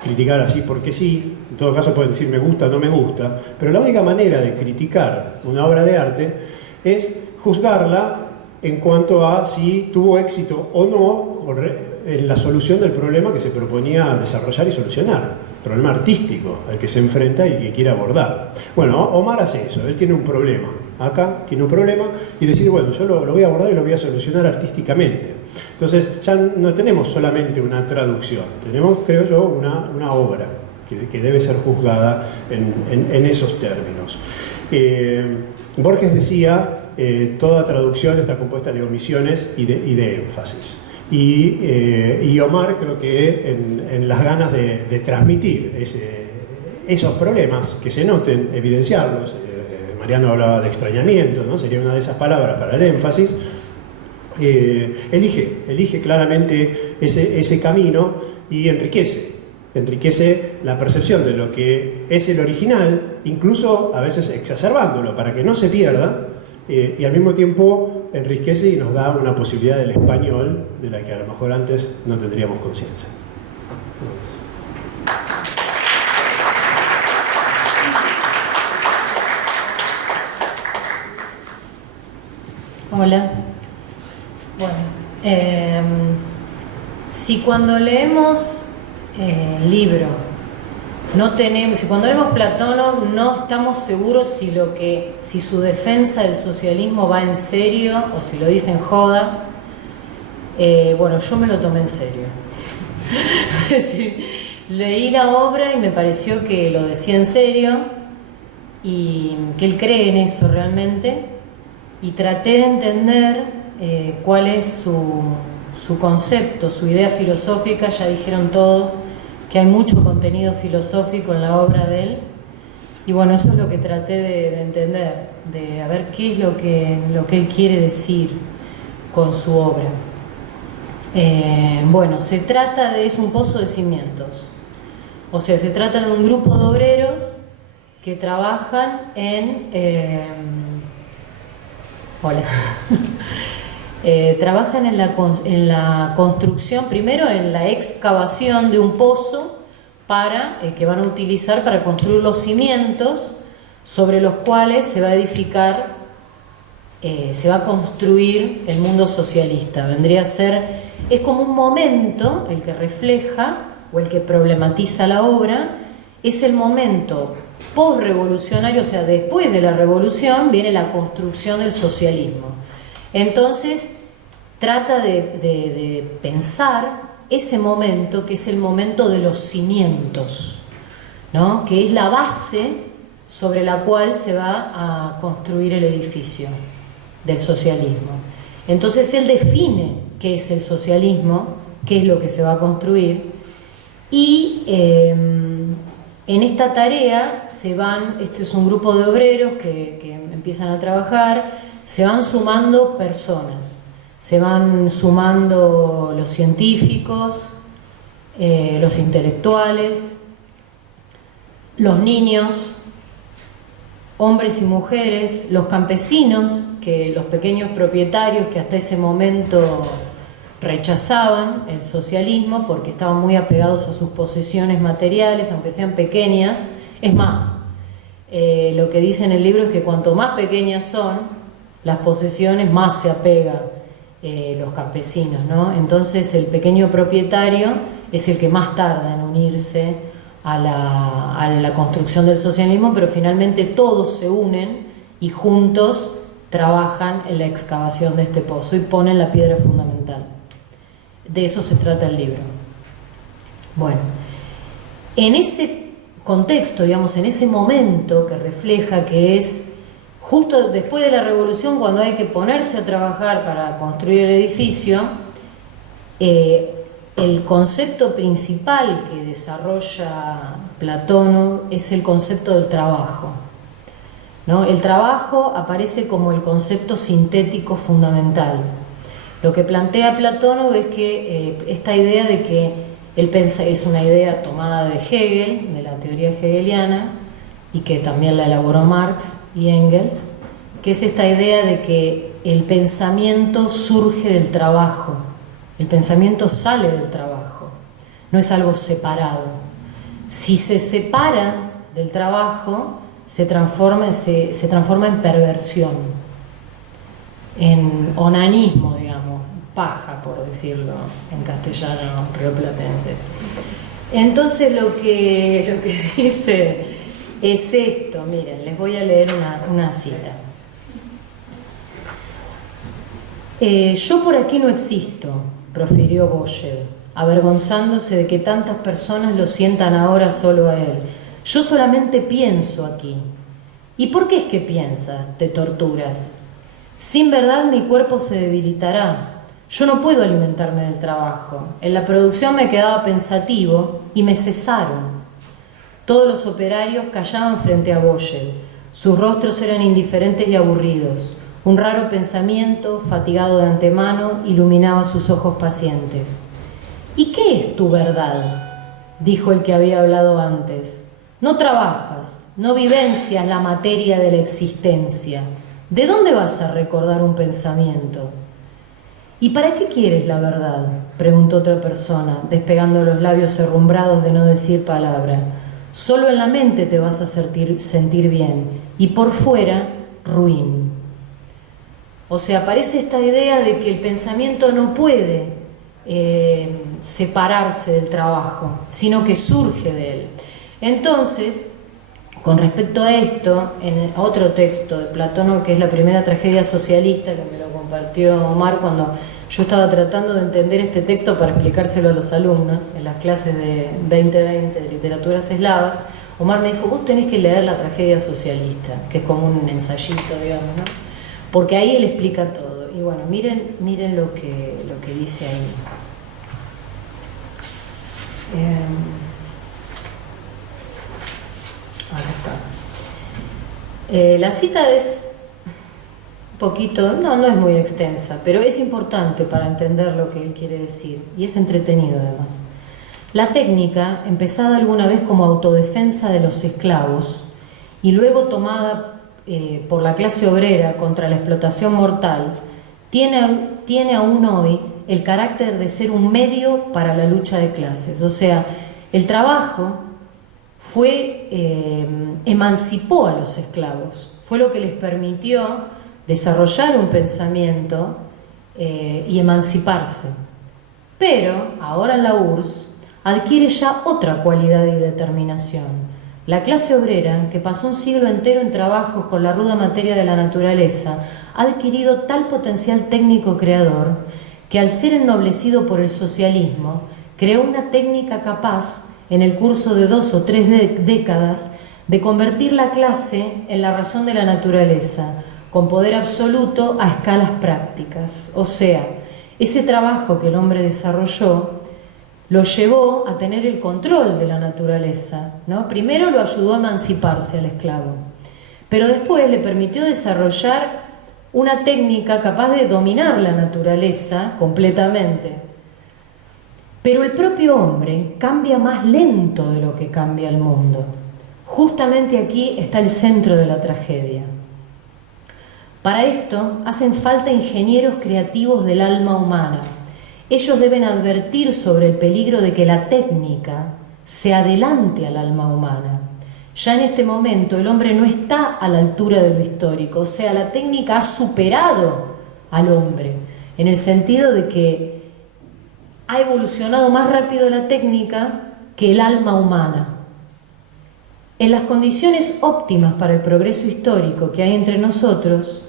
criticar así porque sí, en todo caso pueden decir me gusta, no me gusta, pero la única manera de criticar una obra de arte es juzgarla en cuanto a si tuvo éxito o no en la solución del problema que se proponía desarrollar y solucionar, problema artístico al que se enfrenta y que quiere abordar. Bueno, Omar hace eso, él tiene un problema, acá tiene un problema, y decide, bueno, yo lo voy a abordar y lo voy a solucionar artísticamente. Entonces ya no tenemos solamente una traducción, tenemos, creo yo, una obra que debe ser juzgada en esos términos. Borges decía, toda traducción está compuesta de omisiones y de énfasis. Y Omar creo que en las ganas de transmitir esos problemas, que se noten, evidenciarlos, Mariano hablaba de extrañamiento, ¿no? Sería una de esas palabras para el énfasis, elige claramente ese camino y enriquece la percepción de lo que es el original, incluso a veces exacerbándolo para que no se pierda, y al mismo tiempo enriquece y nos da una posibilidad del español de la que a lo mejor antes no tendríamos conciencia. Hola. Bueno, si cuando leemos el libro si cuando leemos Platón no estamos seguros si su defensa del socialismo va en serio o si lo dice en joda, bueno, yo me lo tomé en serio. Es decir, leí la obra y me pareció que lo decía en serio y que él cree en eso realmente, y traté de entender cuál es su concepto, su idea filosófica. Ya dijeron todos que hay mucho contenido filosófico en la obra de él, y bueno, eso es lo que traté de entender, de a ver qué es lo que él quiere decir con su obra. Bueno, es un pozo de cimientos, o sea, se trata de un grupo de obreros que trabajan trabajan en la construcción, primero en la excavación de un pozo que van a utilizar para construir los cimientos sobre los cuales se va a edificar, se va a construir el mundo socialista. Es como un momento el que refleja o el que problematiza la obra, es el momento post-revolucionario, o sea, después de la revolución viene la construcción del socialismo. Entonces trata de pensar ese momento, que es el momento de los cimientos, ¿no? Que es la base sobre la cual se va a construir el edificio del socialismo. Entonces él define qué es el socialismo, qué es lo que se va a construir, y en esta tarea este es un grupo de obreros que empiezan a trabajar, se van sumando personas, se van sumando los científicos, los intelectuales, los niños, hombres y mujeres, los campesinos, los pequeños propietarios que hasta ese momento rechazaban el socialismo porque estaban muy apegados a sus posesiones materiales, aunque sean pequeñas. Es más, lo que dice en el libro es que cuanto más pequeñas son las posesiones, más se apega los campesinos, ¿no? Entonces el pequeño propietario es el que más tarda en unirse a la construcción del socialismo, pero finalmente todos se unen y juntos trabajan en la excavación de este pozo y ponen la piedra fundamental. De eso se trata el libro. Bueno, en ese contexto, digamos, en ese momento que refleja que es justo después de la revolución, cuando hay que ponerse a trabajar para construir el edificio, el concepto principal que desarrolla Platón es el concepto del trabajo, ¿no? El trabajo aparece como el concepto sintético fundamental. Lo que plantea Platón es que esta idea de que Es una idea tomada de Hegel, de la teoría hegeliana, y que también la elaboró Marx y Engels, que es esta idea de que el pensamiento surge del trabajo, el pensamiento sale del trabajo, no es algo separado. Si se separa del trabajo, se transforma en perversión, en onanismo, digamos, paja, por decirlo en castellano rioplatense. Entonces lo que dice es esto, miren, les voy a leer una cita. Yo por aquí no existo, profirió Boschel, avergonzándose de que tantas personas lo sientan ahora solo a él. Yo solamente pienso aquí. ¿Y por qué es que piensas? Te torturas. Sin verdad mi cuerpo se debilitará. Yo no puedo alimentarme del trabajo. En la producción me quedaba pensativo y me cesaron. Todos los operarios callaban frente a Boschel. Sus rostros eran indiferentes y aburridos. Un raro pensamiento, fatigado de antemano, iluminaba sus ojos pacientes. ¿Y qué es tu verdad?, dijo el que había hablado antes. No trabajas, no vivencias la materia de la existencia. ¿De dónde vas a recordar un pensamiento? ¿Y para qué quieres la verdad?, preguntó otra persona, despegando los labios herrumbrados de no decir palabra. Solo en la mente te vas a sentir bien, y por fuera, ruin. O sea, aparece esta idea de que el pensamiento no puede separarse del trabajo, sino que surge de él. Entonces, con respecto a esto, en otro texto de Platón, que es la primera tragedia socialista, que me lo compartió Omar cuando yo estaba tratando de entender este texto para explicárselo a los alumnos en las clases de 2020 de literaturas eslavas, Omar me dijo, vos tenés que leer la tragedia socialista, que es como un ensayito, digamos, ¿no? Porque ahí él explica todo. Y bueno, miren lo que dice ahí. Acá está. La cita es un poquito, no es muy extensa, pero es importante para entender lo que él quiere decir, y es entretenido además. La técnica, empezada alguna vez como autodefensa de los esclavos y luego tomada por la clase obrera contra la explotación mortal, tiene aún hoy el carácter de ser un medio para la lucha de clases. O sea, el trabajo emancipó a los esclavos, fue lo que les permitió desarrollar un pensamiento y emanciparse. Pero ahora en la URSS adquiere ya otra cualidad y determinación. La clase obrera, que pasó un siglo entero en trabajos con la ruda materia de la naturaleza, ha adquirido tal potencial técnico creador que, al ser ennoblecido por el socialismo, creó una técnica capaz, en el curso de 2 o 3 décadas, de convertir la clase en la razón de la naturaleza, con poder absoluto a escalas prácticas. O sea, ese trabajo que el hombre desarrolló lo llevó a tener el control de la naturaleza, ¿no? Primero lo ayudó a emanciparse al esclavo, pero después le permitió desarrollar una técnica capaz de dominar la naturaleza completamente. Pero el propio hombre cambia más lento de lo que cambia el mundo. Justamente aquí está el centro de la tragedia. Para esto hacen falta ingenieros creativos del alma humana. Ellos deben advertir sobre el peligro de que la técnica se adelante al alma humana. Ya en este momento el hombre no está a la altura de lo histórico, o sea, la técnica ha superado al hombre, en el sentido de que ha evolucionado más rápido la técnica que el alma humana. En las condiciones óptimas para el progreso histórico que hay entre nosotros,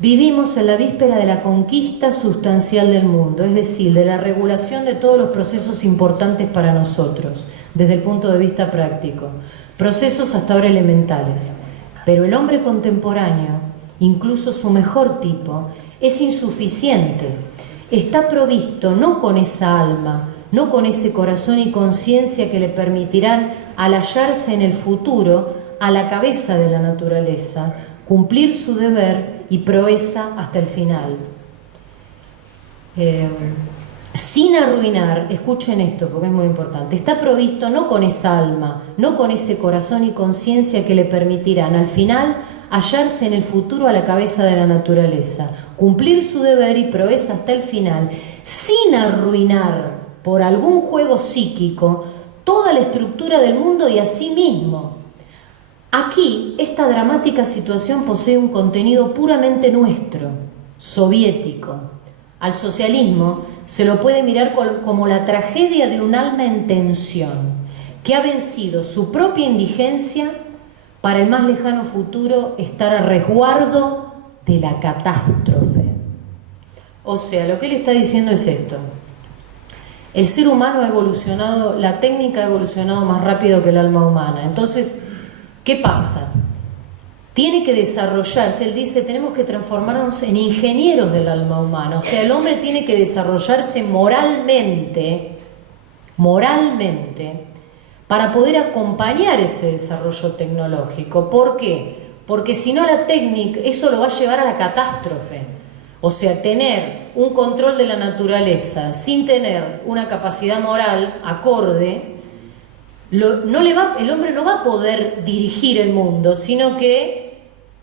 vivimos en la víspera de la conquista sustancial del mundo, es decir, de la regulación de todos los procesos importantes para nosotros, desde el punto de vista práctico, procesos hasta ahora elementales. Pero el hombre contemporáneo, incluso su mejor tipo, es insuficiente. Está provisto no con esa alma, no con ese corazón y conciencia que le permitirán, al hallarse en el futuro, a la cabeza de la naturaleza, cumplir su deber y proeza hasta el final. sin arruinar, escuchen esto porque es muy importante, está provisto no con esa alma, no con ese corazón y conciencia que le permitirán al final hallarse en el futuro a la cabeza de la naturaleza, cumplir su deber y proeza hasta el final, sin arruinar por algún juego psíquico toda la estructura del mundo y a sí mismo. Aquí, esta dramática situación posee un contenido puramente nuestro, soviético. Al socialismo se lo puede mirar como la tragedia de un alma en tensión, que ha vencido su propia indigencia para el más lejano futuro estar a resguardo de la catástrofe. O sea, lo que él está diciendo es esto. El ser humano ha evolucionado, la técnica ha evolucionado más rápido que el alma humana. Entonces, ¿qué pasa? Tiene que desarrollarse, él dice, tenemos que transformarnos en ingenieros del alma humana. O sea, el hombre tiene que desarrollarse moralmente, para poder acompañar ese desarrollo tecnológico. ¿Por qué? Porque si no la técnica, eso lo va a llevar a la catástrofe. O sea, tener un control de la naturaleza sin tener una capacidad moral acorde, el hombre no va a poder dirigir el mundo, sino que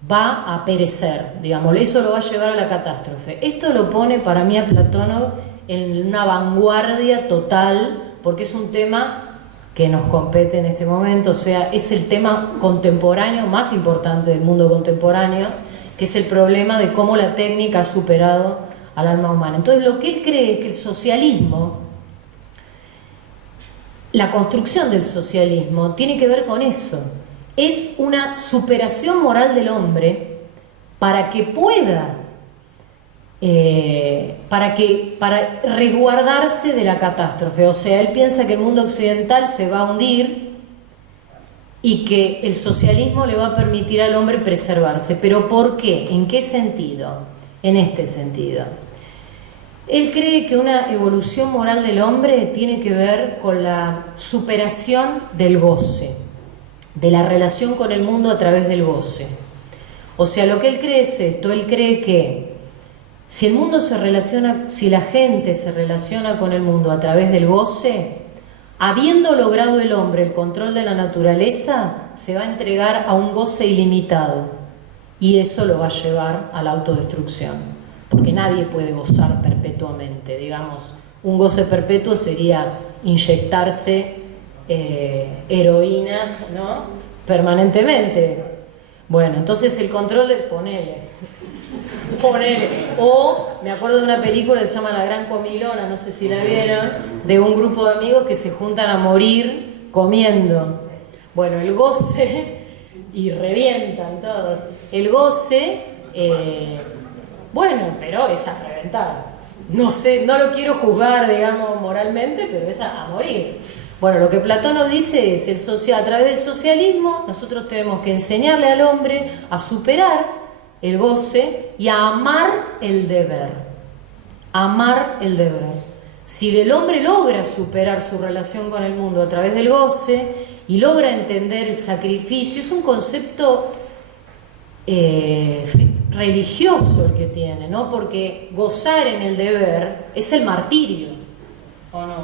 va a perecer, digamos, eso lo va a llevar a la catástrofe. Esto lo pone para mí a Platón en una vanguardia total, porque es un tema que nos compete en este momento, o sea, es el tema contemporáneo más importante del mundo contemporáneo, que es el problema de cómo la técnica ha superado al alma humana. Entonces, lo que él cree es que el socialismo, la construcción del socialismo, tiene que ver con eso. Es una superación moral del hombre para que pueda, para resguardarse de la catástrofe. O sea, él piensa que el mundo occidental se va a hundir y que el socialismo le va a permitir al hombre preservarse. ¿Pero por qué? ¿En qué sentido? En este sentido. Él cree que una evolución moral del hombre tiene que ver con la superación del goce, de la relación con el mundo a través del goce. O sea, lo que él cree es esto, él cree que si el mundo se relaciona, si la gente se relaciona con el mundo a través del goce, habiendo logrado el hombre el control de la naturaleza, se va a entregar a un goce ilimitado y eso lo va a llevar a la autodestrucción, porque nadie puede gozar perpetuamente. Digamos, un goce perpetuo sería inyectarse heroína, ¿no?, permanentemente. Bueno, entonces el control de... Ponele. O me acuerdo de una película que se llama La Gran Comilona, no sé si la vieron, de un grupo de amigos que se juntan a morir comiendo. Bueno, el goce, y revientan todos. El goce, bueno, pero es a reventar. No sé, no lo quiero juzgar, digamos, moralmente, pero es a morir. Bueno, lo que Platón nos dice es, a través del socialismo, nosotros tenemos que enseñarle al hombre a superar el goce y a amar el deber. Amar el deber. Si el hombre logra superar su relación con el mundo a través del goce y logra entender el sacrificio, es un concepto religioso el que tiene, ¿no? Porque gozar en el deber es el martirio, ¿o no?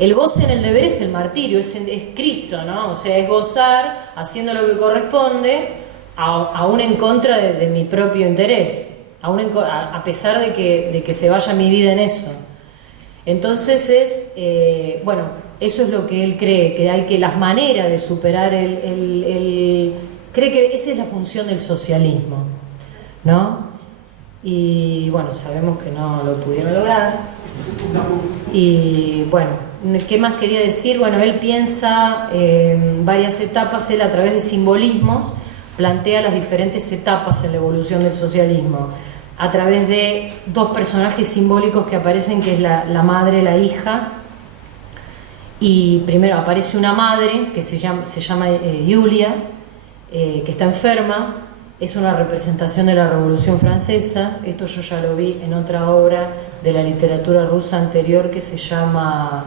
El goce en el deber es el martirio, es Cristo, ¿no? O sea, es gozar haciendo lo que corresponde, aún en contra de mi propio interés, a pesar de que se vaya mi vida en eso. Entonces bueno, eso es lo que él cree, que hay que las maneras de superar cree que esa es la función del socialismo, ¿no? Y bueno, sabemos que no lo pudieron lograr. Y bueno, ¿qué más quería decir? Bueno, él piensa varias etapas, él a través de simbolismos plantea las diferentes etapas en la evolución del socialismo, a través de dos personajes simbólicos que aparecen, que es la madre, la hija. Y primero aparece una madre que se llama Julia, que está enferma. Es una representación de la Revolución Francesa. Esto yo ya lo vi en otra obra de la literatura rusa anterior que se llama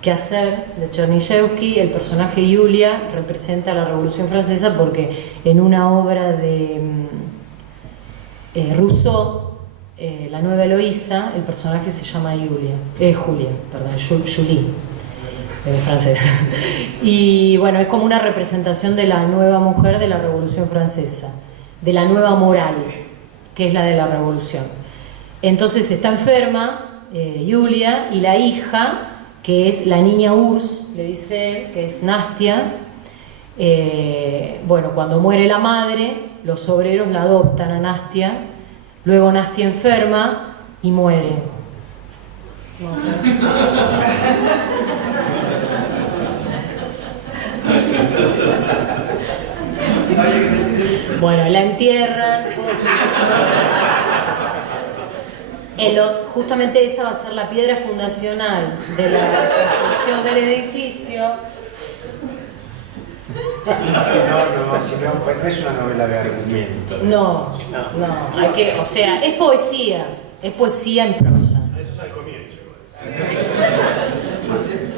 ¿Qué hacer?, de Chernyshevsky. El personaje Julia representa la Revolución Francesa porque en una obra de Rousseau, la nueva Eloísa, el personaje se llama Julia, Julie, en francés. Y bueno, es como una representación de la nueva mujer de la Revolución Francesa, de la nueva moral, que es la de la Revolución. Entonces está enferma Julia, y la hija, que es la niña Urs, le dice él, que es Nastia. Bueno, cuando muere la madre, los obreros la adoptan a Nastia. Luego Nastia enferma y muere. Bueno, la entierran. Justamente esa va a ser la piedra fundacional de la construcción del edificio. No es una novela de argumento. No, hay que, o sea, es poesía en prosa. Eso es al comienzo.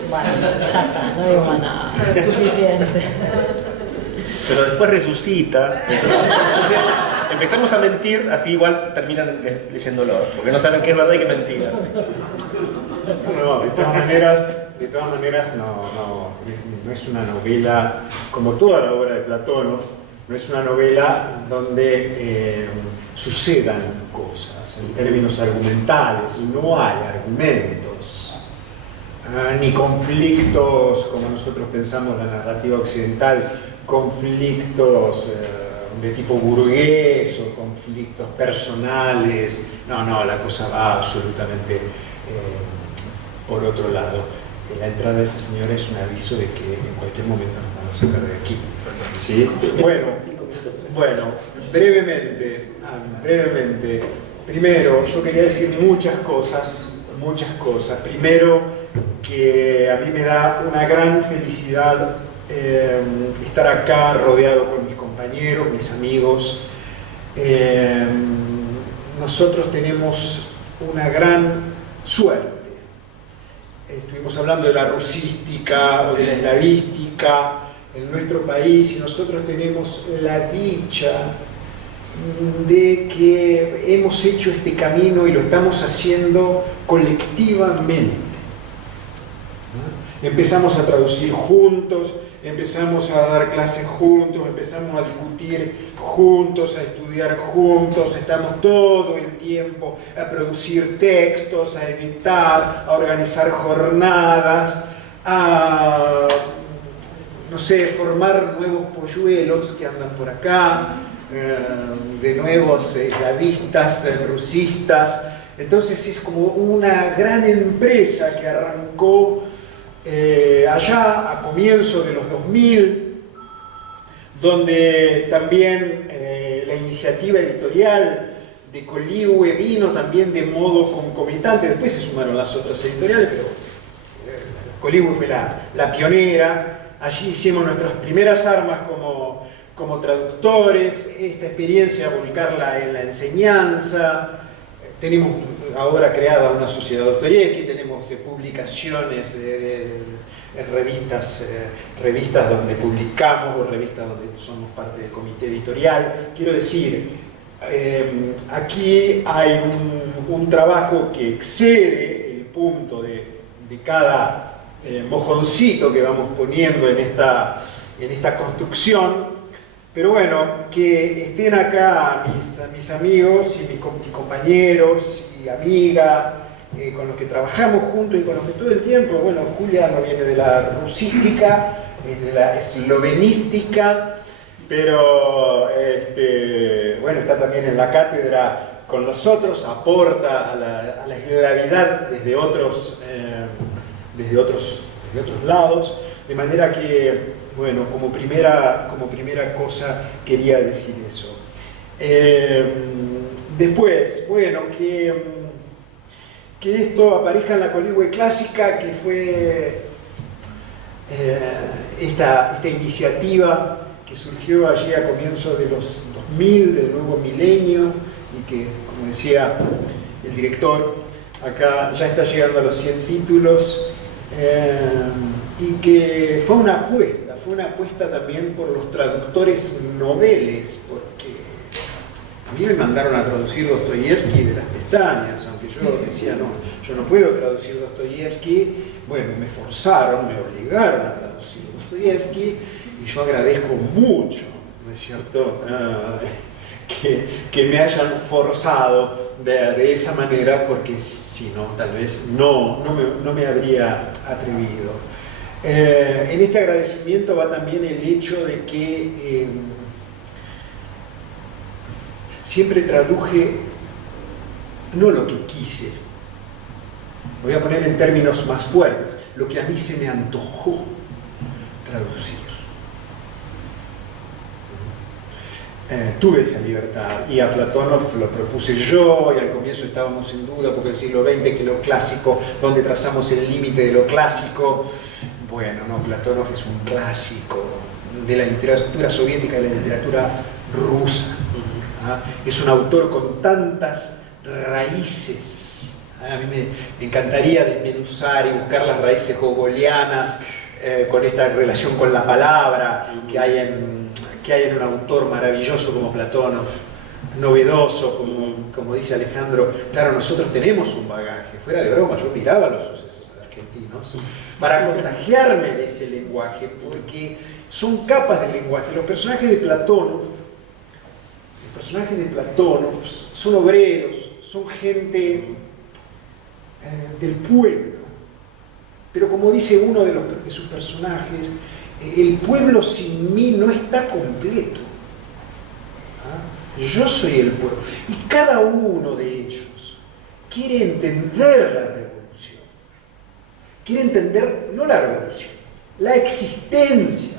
Bueno, ya está, no digo más nada, es suficiente. Pero después resucita, entonces empezamos a mentir, así igual terminan leyéndolo, porque no saben qué es verdad y qué es mentira. ¿Sí? No, de todas maneras no es una novela, como toda la obra de Platón, no es una novela donde sucedan cosas en términos argumentales, no hay argumentos, ni conflictos como nosotros pensamos la narrativa occidental, conflictos de tipo burgués o conflictos personales. No, la cosa va absolutamente por otro lado. La entrada de esa señora es un aviso de que en cualquier momento nos van a sacar de aquí. ¿Sí? Bueno, brevemente. Primero, yo quería decir muchas cosas. Primero, que a mí me da una gran felicidad estar acá rodeado con mis compañeros, mis amigos. Nosotros tenemos una gran suerte. Estuvimos hablando de la rusística o de la eslavística en nuestro país, y nosotros tenemos la dicha de que hemos hecho este camino y lo estamos haciendo colectivamente. Empezamos a traducir juntos, empezamos a dar clases juntos, empezamos a discutir juntos, a estudiar juntos, estamos todo el tiempo a producir textos, a editar, a organizar jornadas, a, no sé, formar nuevos polluelos que andan por acá, de nuevos eslavistas, rusistas. Entonces es como una gran empresa que arrancó allá a comienzos de los 2000, donde también la iniciativa editorial de Coligüe vino también de modo concomitante. Después se sumaron las otras editoriales, pero Coligüe fue la pionera. Allí hicimos nuestras primeras armas como traductores, esta experiencia volcarla en la enseñanza. Tenemos ahora creada una sociedad Dostoyevsky, tenemos publicaciones en revistas donde publicamos o revistas donde somos parte del comité editorial. Quiero decir, aquí hay un trabajo que excede el punto de cada mojoncito que vamos poniendo en esta construcción. Pero bueno, que estén acá mis amigos y mis compañeros y amigas con los que trabajamos juntos y con los que todo el tiempo, bueno, Julia no viene de la rusística, es de la eslovenística, pero bueno, está también en la cátedra con nosotros, aporta a la eslavidad desde otros lados, de manera que, bueno, como primera cosa quería decir eso. Después, bueno, que esto aparezca en la Coligüe Clásica, que fue esta iniciativa que surgió allí a comienzos de los 2000, del nuevo milenio, y que, como decía el director, acá ya está llegando a los 100 títulos, y que fue una apuesta también por los traductores noveles, porque a mí mí me mandaron a traducir Dostoyevsky de las pestañas, aunque yo decía, no, yo no puedo traducir Dostoyevsky. Bueno, me forzaron, me obligaron a traducir Dostoyevsky, y yo agradezco mucho, ¿no es cierto?, que me hayan forzado de esa manera, porque si no, tal vez no me habría atrevido. En este agradecimiento va también el hecho de que siempre traduje no lo que quise, voy a poner en términos más fuertes, lo que a mí se me antojó traducir. Tuve esa libertad, y a Platónov lo propuse yo, y al comienzo estábamos en duda porque el siglo XX, que lo clásico, donde trazamos el límite de lo clásico. Bueno, no, Platónov es un clásico de la literatura soviética y de la literatura rusa. Es un autor con tantas raíces. A mí me encantaría desmenuzar y buscar las raíces gogolianas con esta relación con la palabra que hay en un autor maravilloso como Platónov, novedoso, como dice Alejandro. Claro, nosotros tenemos un bagaje, fuera de broma, yo miraba los sucesos argentinos para contagiarme de ese lenguaje, porque son capas del lenguaje. Los personajes de Platónov son obreros, son gente del pueblo, pero como dice uno de sus personajes, el pueblo sin mí no está completo. Yo soy el pueblo. Y cada uno de ellos quiere entender la revolución. Quiere entender, no la revolución, la existencia.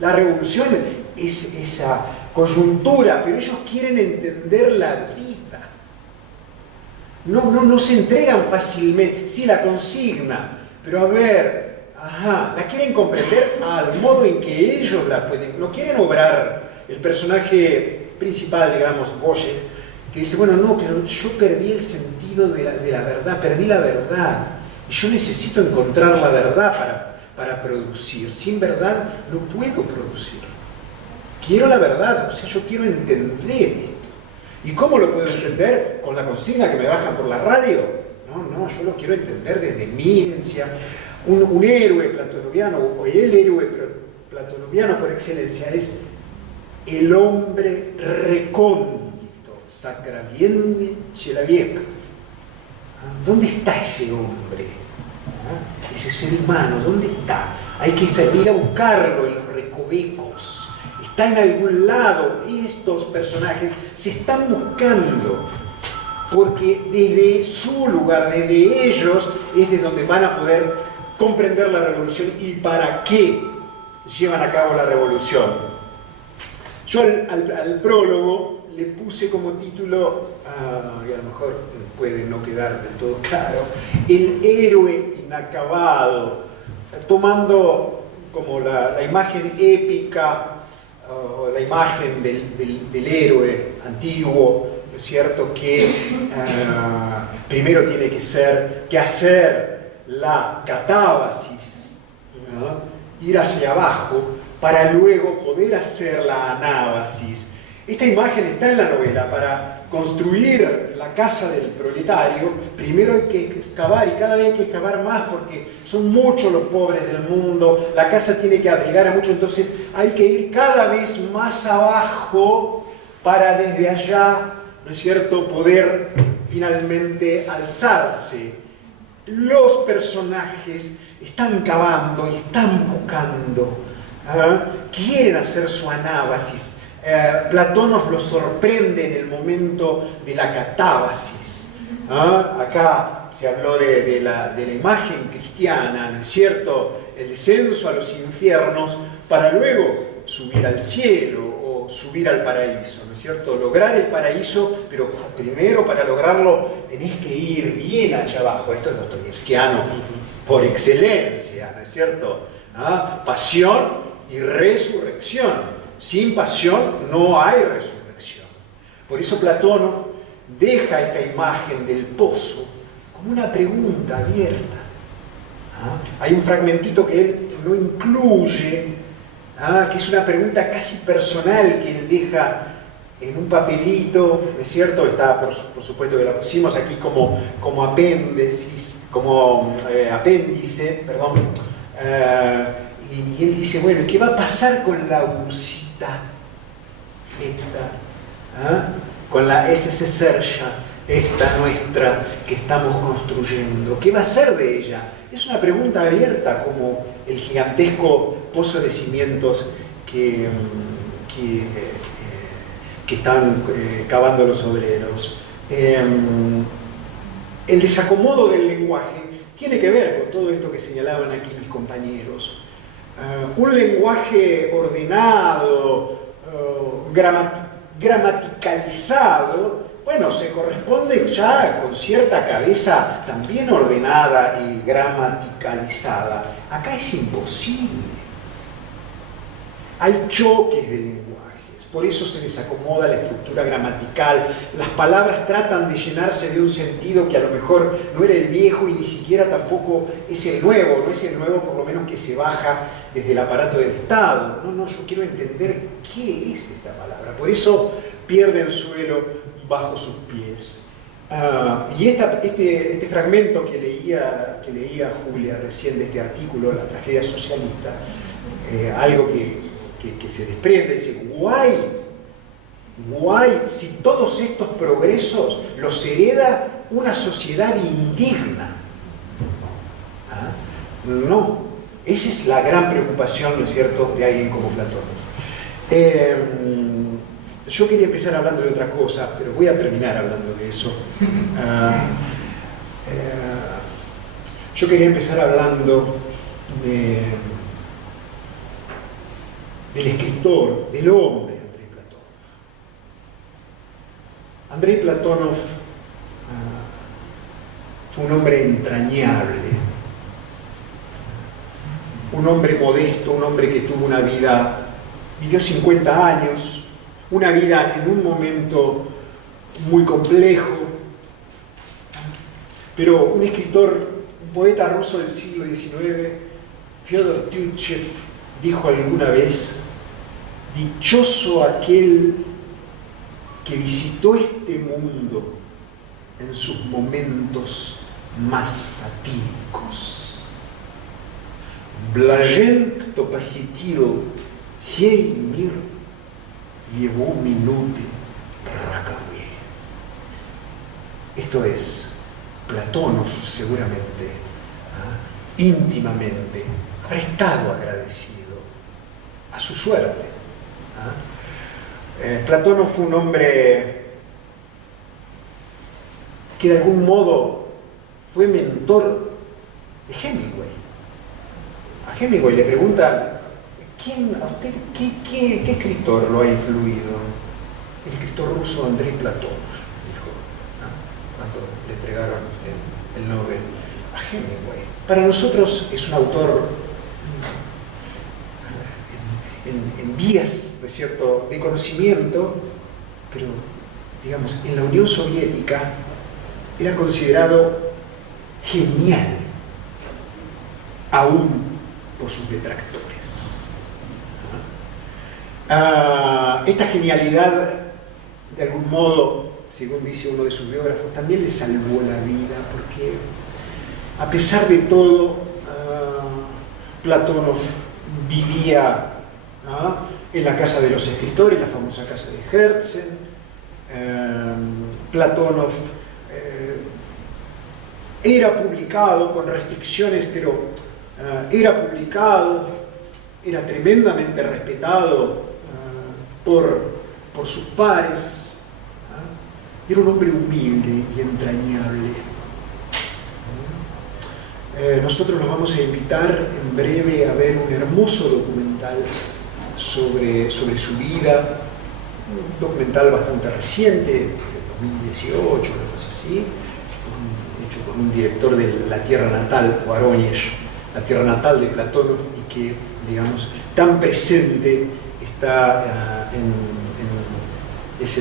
La revolución es esa coyuntura, pero ellos quieren entender la vida. No se entregan fácilmente. Sí, la consigna, pero a ver, la quieren comprender al modo en que ellos la pueden. No quieren obrar. El personaje principal, digamos, Boyev, que dice, bueno, no, pero yo perdí el sentido de la verdad, perdí la verdad. Y yo necesito encontrar la verdad para producir. Sin verdad no puedo producir. Quiero la verdad, o sea, yo quiero entender esto. ¿Y cómo lo puedo entender? ¿Con la consigna que me bajan por la radio? No, yo lo quiero entender desde mi vivencia. Un héroe platonoviano, o el héroe platonoviano por excelencia, es el hombre recóndito, Sakravienne Chelaviek. ¿Dónde está ese hombre? Ese ser humano, ¿dónde está? Hay que salir a buscarlo en los recovecos. Está en algún lado. Estos personajes se están buscando, porque desde su lugar, desde ellos, es de donde van a poder comprender la revolución y para qué llevan a cabo la revolución. Yo al prólogo le puse como título, y a lo mejor puede no quedar del todo claro, el héroe inacabado, tomando como la imagen épica o la imagen del héroe antiguo, ¿no es cierto?, que primero tiene que hacer la catábasis, ¿no?, ir hacia abajo, para luego poder hacer la anábasis. Esta imagen está en la novela. Para construir la casa del proletario, primero hay que excavar, y cada vez hay que excavar más porque son muchos los pobres del mundo, la casa tiene que abrigar a muchos, entonces hay que ir cada vez más abajo para desde allá, ¿no es cierto?, poder finalmente alzarse. Los personajes están cavando y están buscando, quieren hacer su anábasis. Platónov los sorprende en el momento de la catábasis. Acá se habló de la imagen cristiana, ¿no es cierto?, el descenso a los infiernos para luego subir al cielo o subir al paraíso, ¿no es cierto?, lograr el paraíso, pero primero para lograrlo tenés que ir bien allá abajo. Esto es dostoyevskiano por excelencia, ¿no es cierto?, pasión y resurrección. Sin pasión no hay resurrección. Por eso Platónov deja esta imagen del pozo como una pregunta abierta. Hay un fragmentito que él no incluye, que es una pregunta casi personal que él deja en un papelito, ¿no es cierto? Está, por supuesto que la pusimos aquí como apéndice, perdón. Y él dice, bueno, ¿qué va a pasar con la ursita esta? ¿Ah? Con la SSR esta nuestra que estamos construyendo. ¿Qué va a ser de ella? Es una pregunta abierta, como el gigantesco pozo de cimientos que están cavando los obreros. El desacomodo del lenguaje tiene que ver con todo esto que señalaban aquí mis compañeros. Un lenguaje ordenado, gramaticalizado, bueno, se corresponde ya con cierta cabeza también ordenada y gramaticalizada. Acá es imposible. Hay choques de lenguajes, por eso se desacomoda la estructura gramatical. Las palabras tratan de llenarse de un sentido que a lo mejor no era el viejo y ni siquiera tampoco es el nuevo, no es el nuevo por lo menos que se baja desde el aparato del Estado. No, yo quiero entender qué es esta palabra. Por eso pierde el suelo bajo sus pies. Y este fragmento que leía Julia recién de este artículo, La tragedia socialista, algo que se desprende, dice, guay, si todos estos progresos los hereda una sociedad indigna. No, esa es la gran preocupación, ¿no es cierto?, de alguien como Platón. Yo quería empezar hablando de otra cosa, pero voy a terminar hablando de eso. Yo quería empezar hablando del escritor, del hombre Andrei Platónov. Fue un hombre entrañable, un hombre modesto, un hombre que tuvo una vida, vivió 50 años, una vida en un momento muy complejo, pero un escritor, un poeta ruso del siglo XIX, Fyodor Tyutchev, dijo alguna vez: dichoso aquel que visitó este mundo en sus momentos más fatídicos. Блажен, кто посетил сей мир в его минуты роковые. Esto es, Platónov seguramente, íntimamente, habrá estado agradecido a su suerte. Platón fue un hombre que de algún modo fue mentor de Hemingway. A Hemingway le preguntan, ¿a usted qué escritor lo ha influido? El escritor ruso Andrei Platón, dijo, cuando le entregaron el Nobel a Hemingway. Para nosotros es un autor en vías, ¿no es cierto?, de conocimiento, pero, digamos, en la Unión Soviética era considerado genial, aún por sus detractores. Esta genialidad, de algún modo, según dice uno de sus biógrafos, también le salvó la vida, porque a pesar de todo, Platón vivía en la casa de los escritores, la famosa casa de Herzen. Platón era publicado con restricciones, pero era publicado, era tremendamente respetado por sus pares. Era un hombre humilde y entrañable. Nosotros los vamos a invitar en breve a ver un hermoso documental sobre su vida, un documental bastante reciente, de 2018, una cosa así, hecho por un director de La Tierra Natal, Voronezh, La Tierra Natal de Platón, y que, digamos, tan presente está es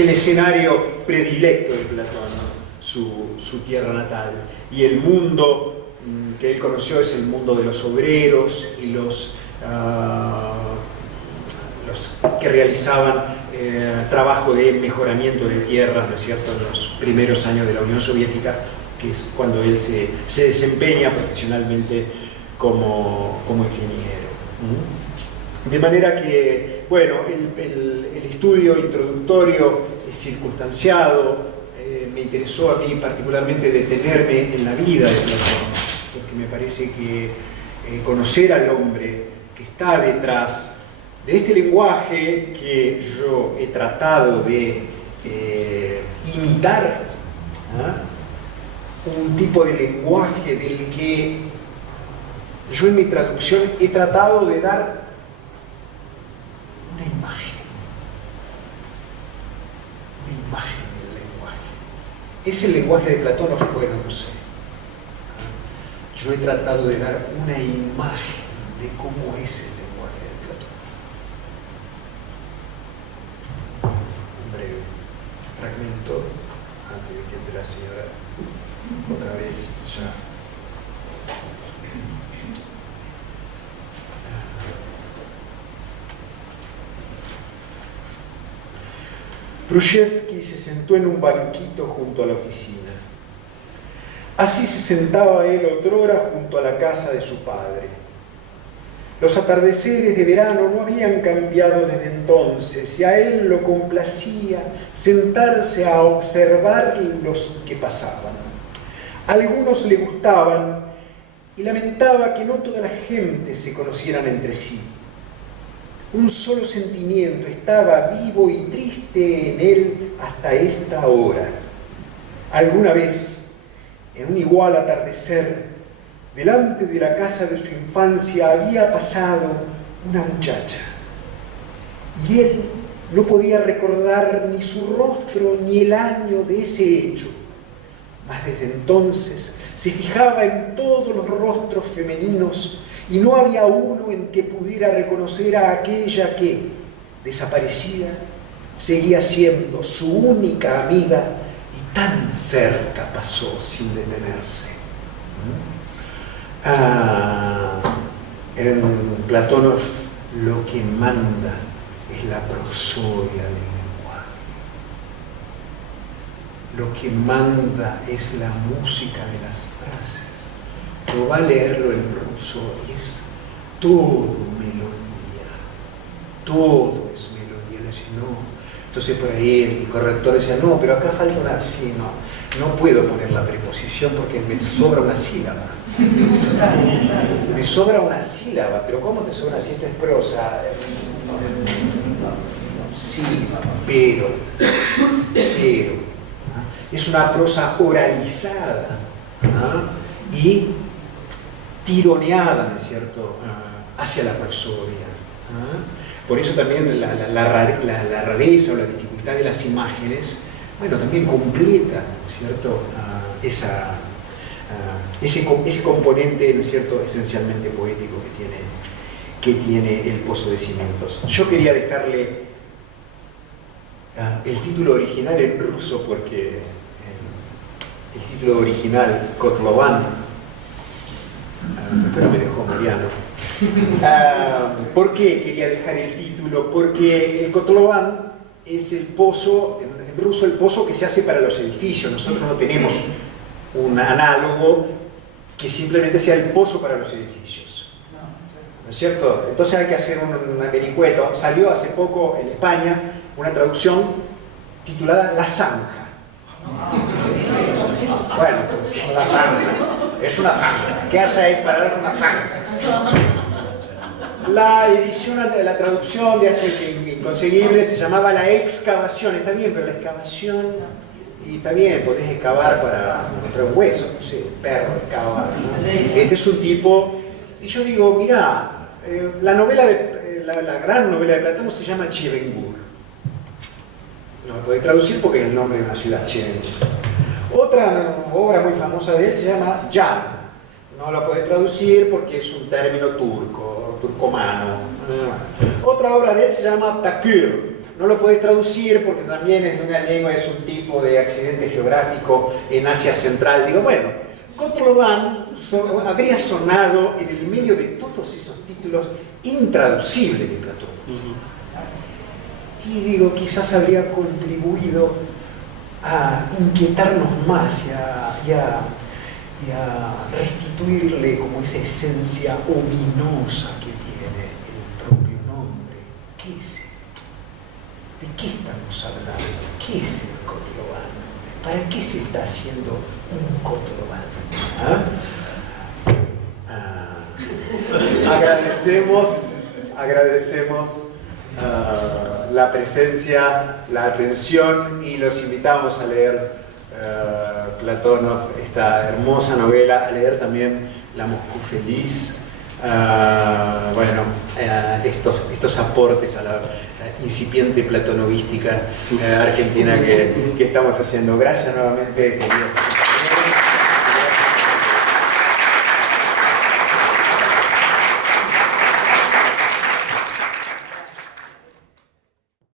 el escenario predilecto de Platón, su tierra natal. Y el mundo que él conoció es el mundo de los obreros y los que realizaban trabajo de mejoramiento de tierras, ¿no es cierto?, en los primeros años de la Unión Soviética, que es cuando él se desempeña profesionalmente como ingeniero. De manera que, bueno, el estudio introductorio es circunstanciado. Me interesó a mí particularmente detenerme en la vida de Platón, porque me parece que conocer al hombre que está detrás de este lenguaje que yo he tratado de imitar, un tipo de lenguaje del que yo en mi traducción he tratado de dar una imagen del lenguaje. ¿Es el lenguaje de Platón? Bueno, no sé. Yo he tratado de dar una imagen de cómo es el lenguaje de Platón. Un breve fragmento antes de que entre la señora otra vez ya. Prushevsky se sentó en un banquito junto a la oficina. Así se sentaba él otrora junto a la casa de su padre. Los atardeceres de verano no habían cambiado desde entonces y a él lo complacía sentarse a observar los que pasaban. Algunos le gustaban y lamentaba que no toda la gente se conocieran entre sí. Un solo sentimiento estaba vivo y triste en él hasta esta hora. Alguna vez, en un igual atardecer, delante de la casa de su infancia había pasado una muchacha. Y él no podía recordar ni su rostro ni el año de ese hecho. Mas desde entonces se fijaba en todos los rostros femeninos y no había uno en que pudiera reconocer a aquella que, desaparecida, seguía siendo su única amiga y tan cerca pasó sin detenerse. En Platón lo que manda es la prosodia del lenguaje. Lo que manda es la música de las frases. No va a leerlo en ruso, es todo melodía, todo es melodía. No. Entonces por ahí el corrector decía, no, pero acá falta una, sí, no puedo poner la preposición porque me sobra una sílaba. Me sobra una sílaba, pero ¿cómo te sobra si esta es prosa? Sí, pero, es una prosa oralizada y tironeada, ¿no es cierto?, hacia la prosodia. Por eso también la rareza o la dificultad de las imágenes, bueno, también completa, ¿no es cierto?, ese componente, ¿no es cierto?, esencialmente poético que tiene el Pozo de Cimientos. Yo quería dejarle el título original en ruso porque el título original, Kotlovan, pero me dejó Mariano. ¿Por qué quería dejar el título? Porque el Kotlovan es el pozo, en ruso el pozo que se hace para los edificios. Nosotros no tenemos un análogo que simplemente sea el pozo para los edificios, ¿no es cierto? Entonces hay que hacer un vericueto. Salió hace poco en España una traducción titulada La Zanja. Bueno, pues la zanja, es una zanja. ¿Qué hace ahí para dar una zanja? La edición, la traducción de hace inconseguible se llamaba La Excavación. Está bien, pero la excavación, y está bien, podés excavar para encontrar un hueso, no sé, un perro excava, ¿no? Este es un tipo, y yo digo, mirá, la gran novela de Platón se llama Chevengur. No lo podés traducir porque es el nombre de una ciudad, Chevengur. Otra obra muy famosa de él se llama Can. No la podés traducir porque es un término turcomano. Otra obra de él se llama Takir. No lo podés traducir porque también es de una lengua, es un tipo de accidente geográfico en Asia Central. Digo, bueno, Kotlovan habría sonado en el medio de todos esos títulos intraducibles de Platón. Y digo, quizás habría contribuido a inquietarnos más y a restituirle como esa esencia ominosa que tiene el propio nombre. ¿Qué es esto? ¿De qué estamos hablando? ¿Qué es el cotlobano? ¿Para qué se está haciendo un cotlobano? Agradecemos la presencia, la atención y los invitamos a leer Platónov, esta hermosa novela, a leer también La Moscú Feliz, estos aportes a la incipiente platonovística argentina que estamos haciendo. Gracias nuevamente, queridos.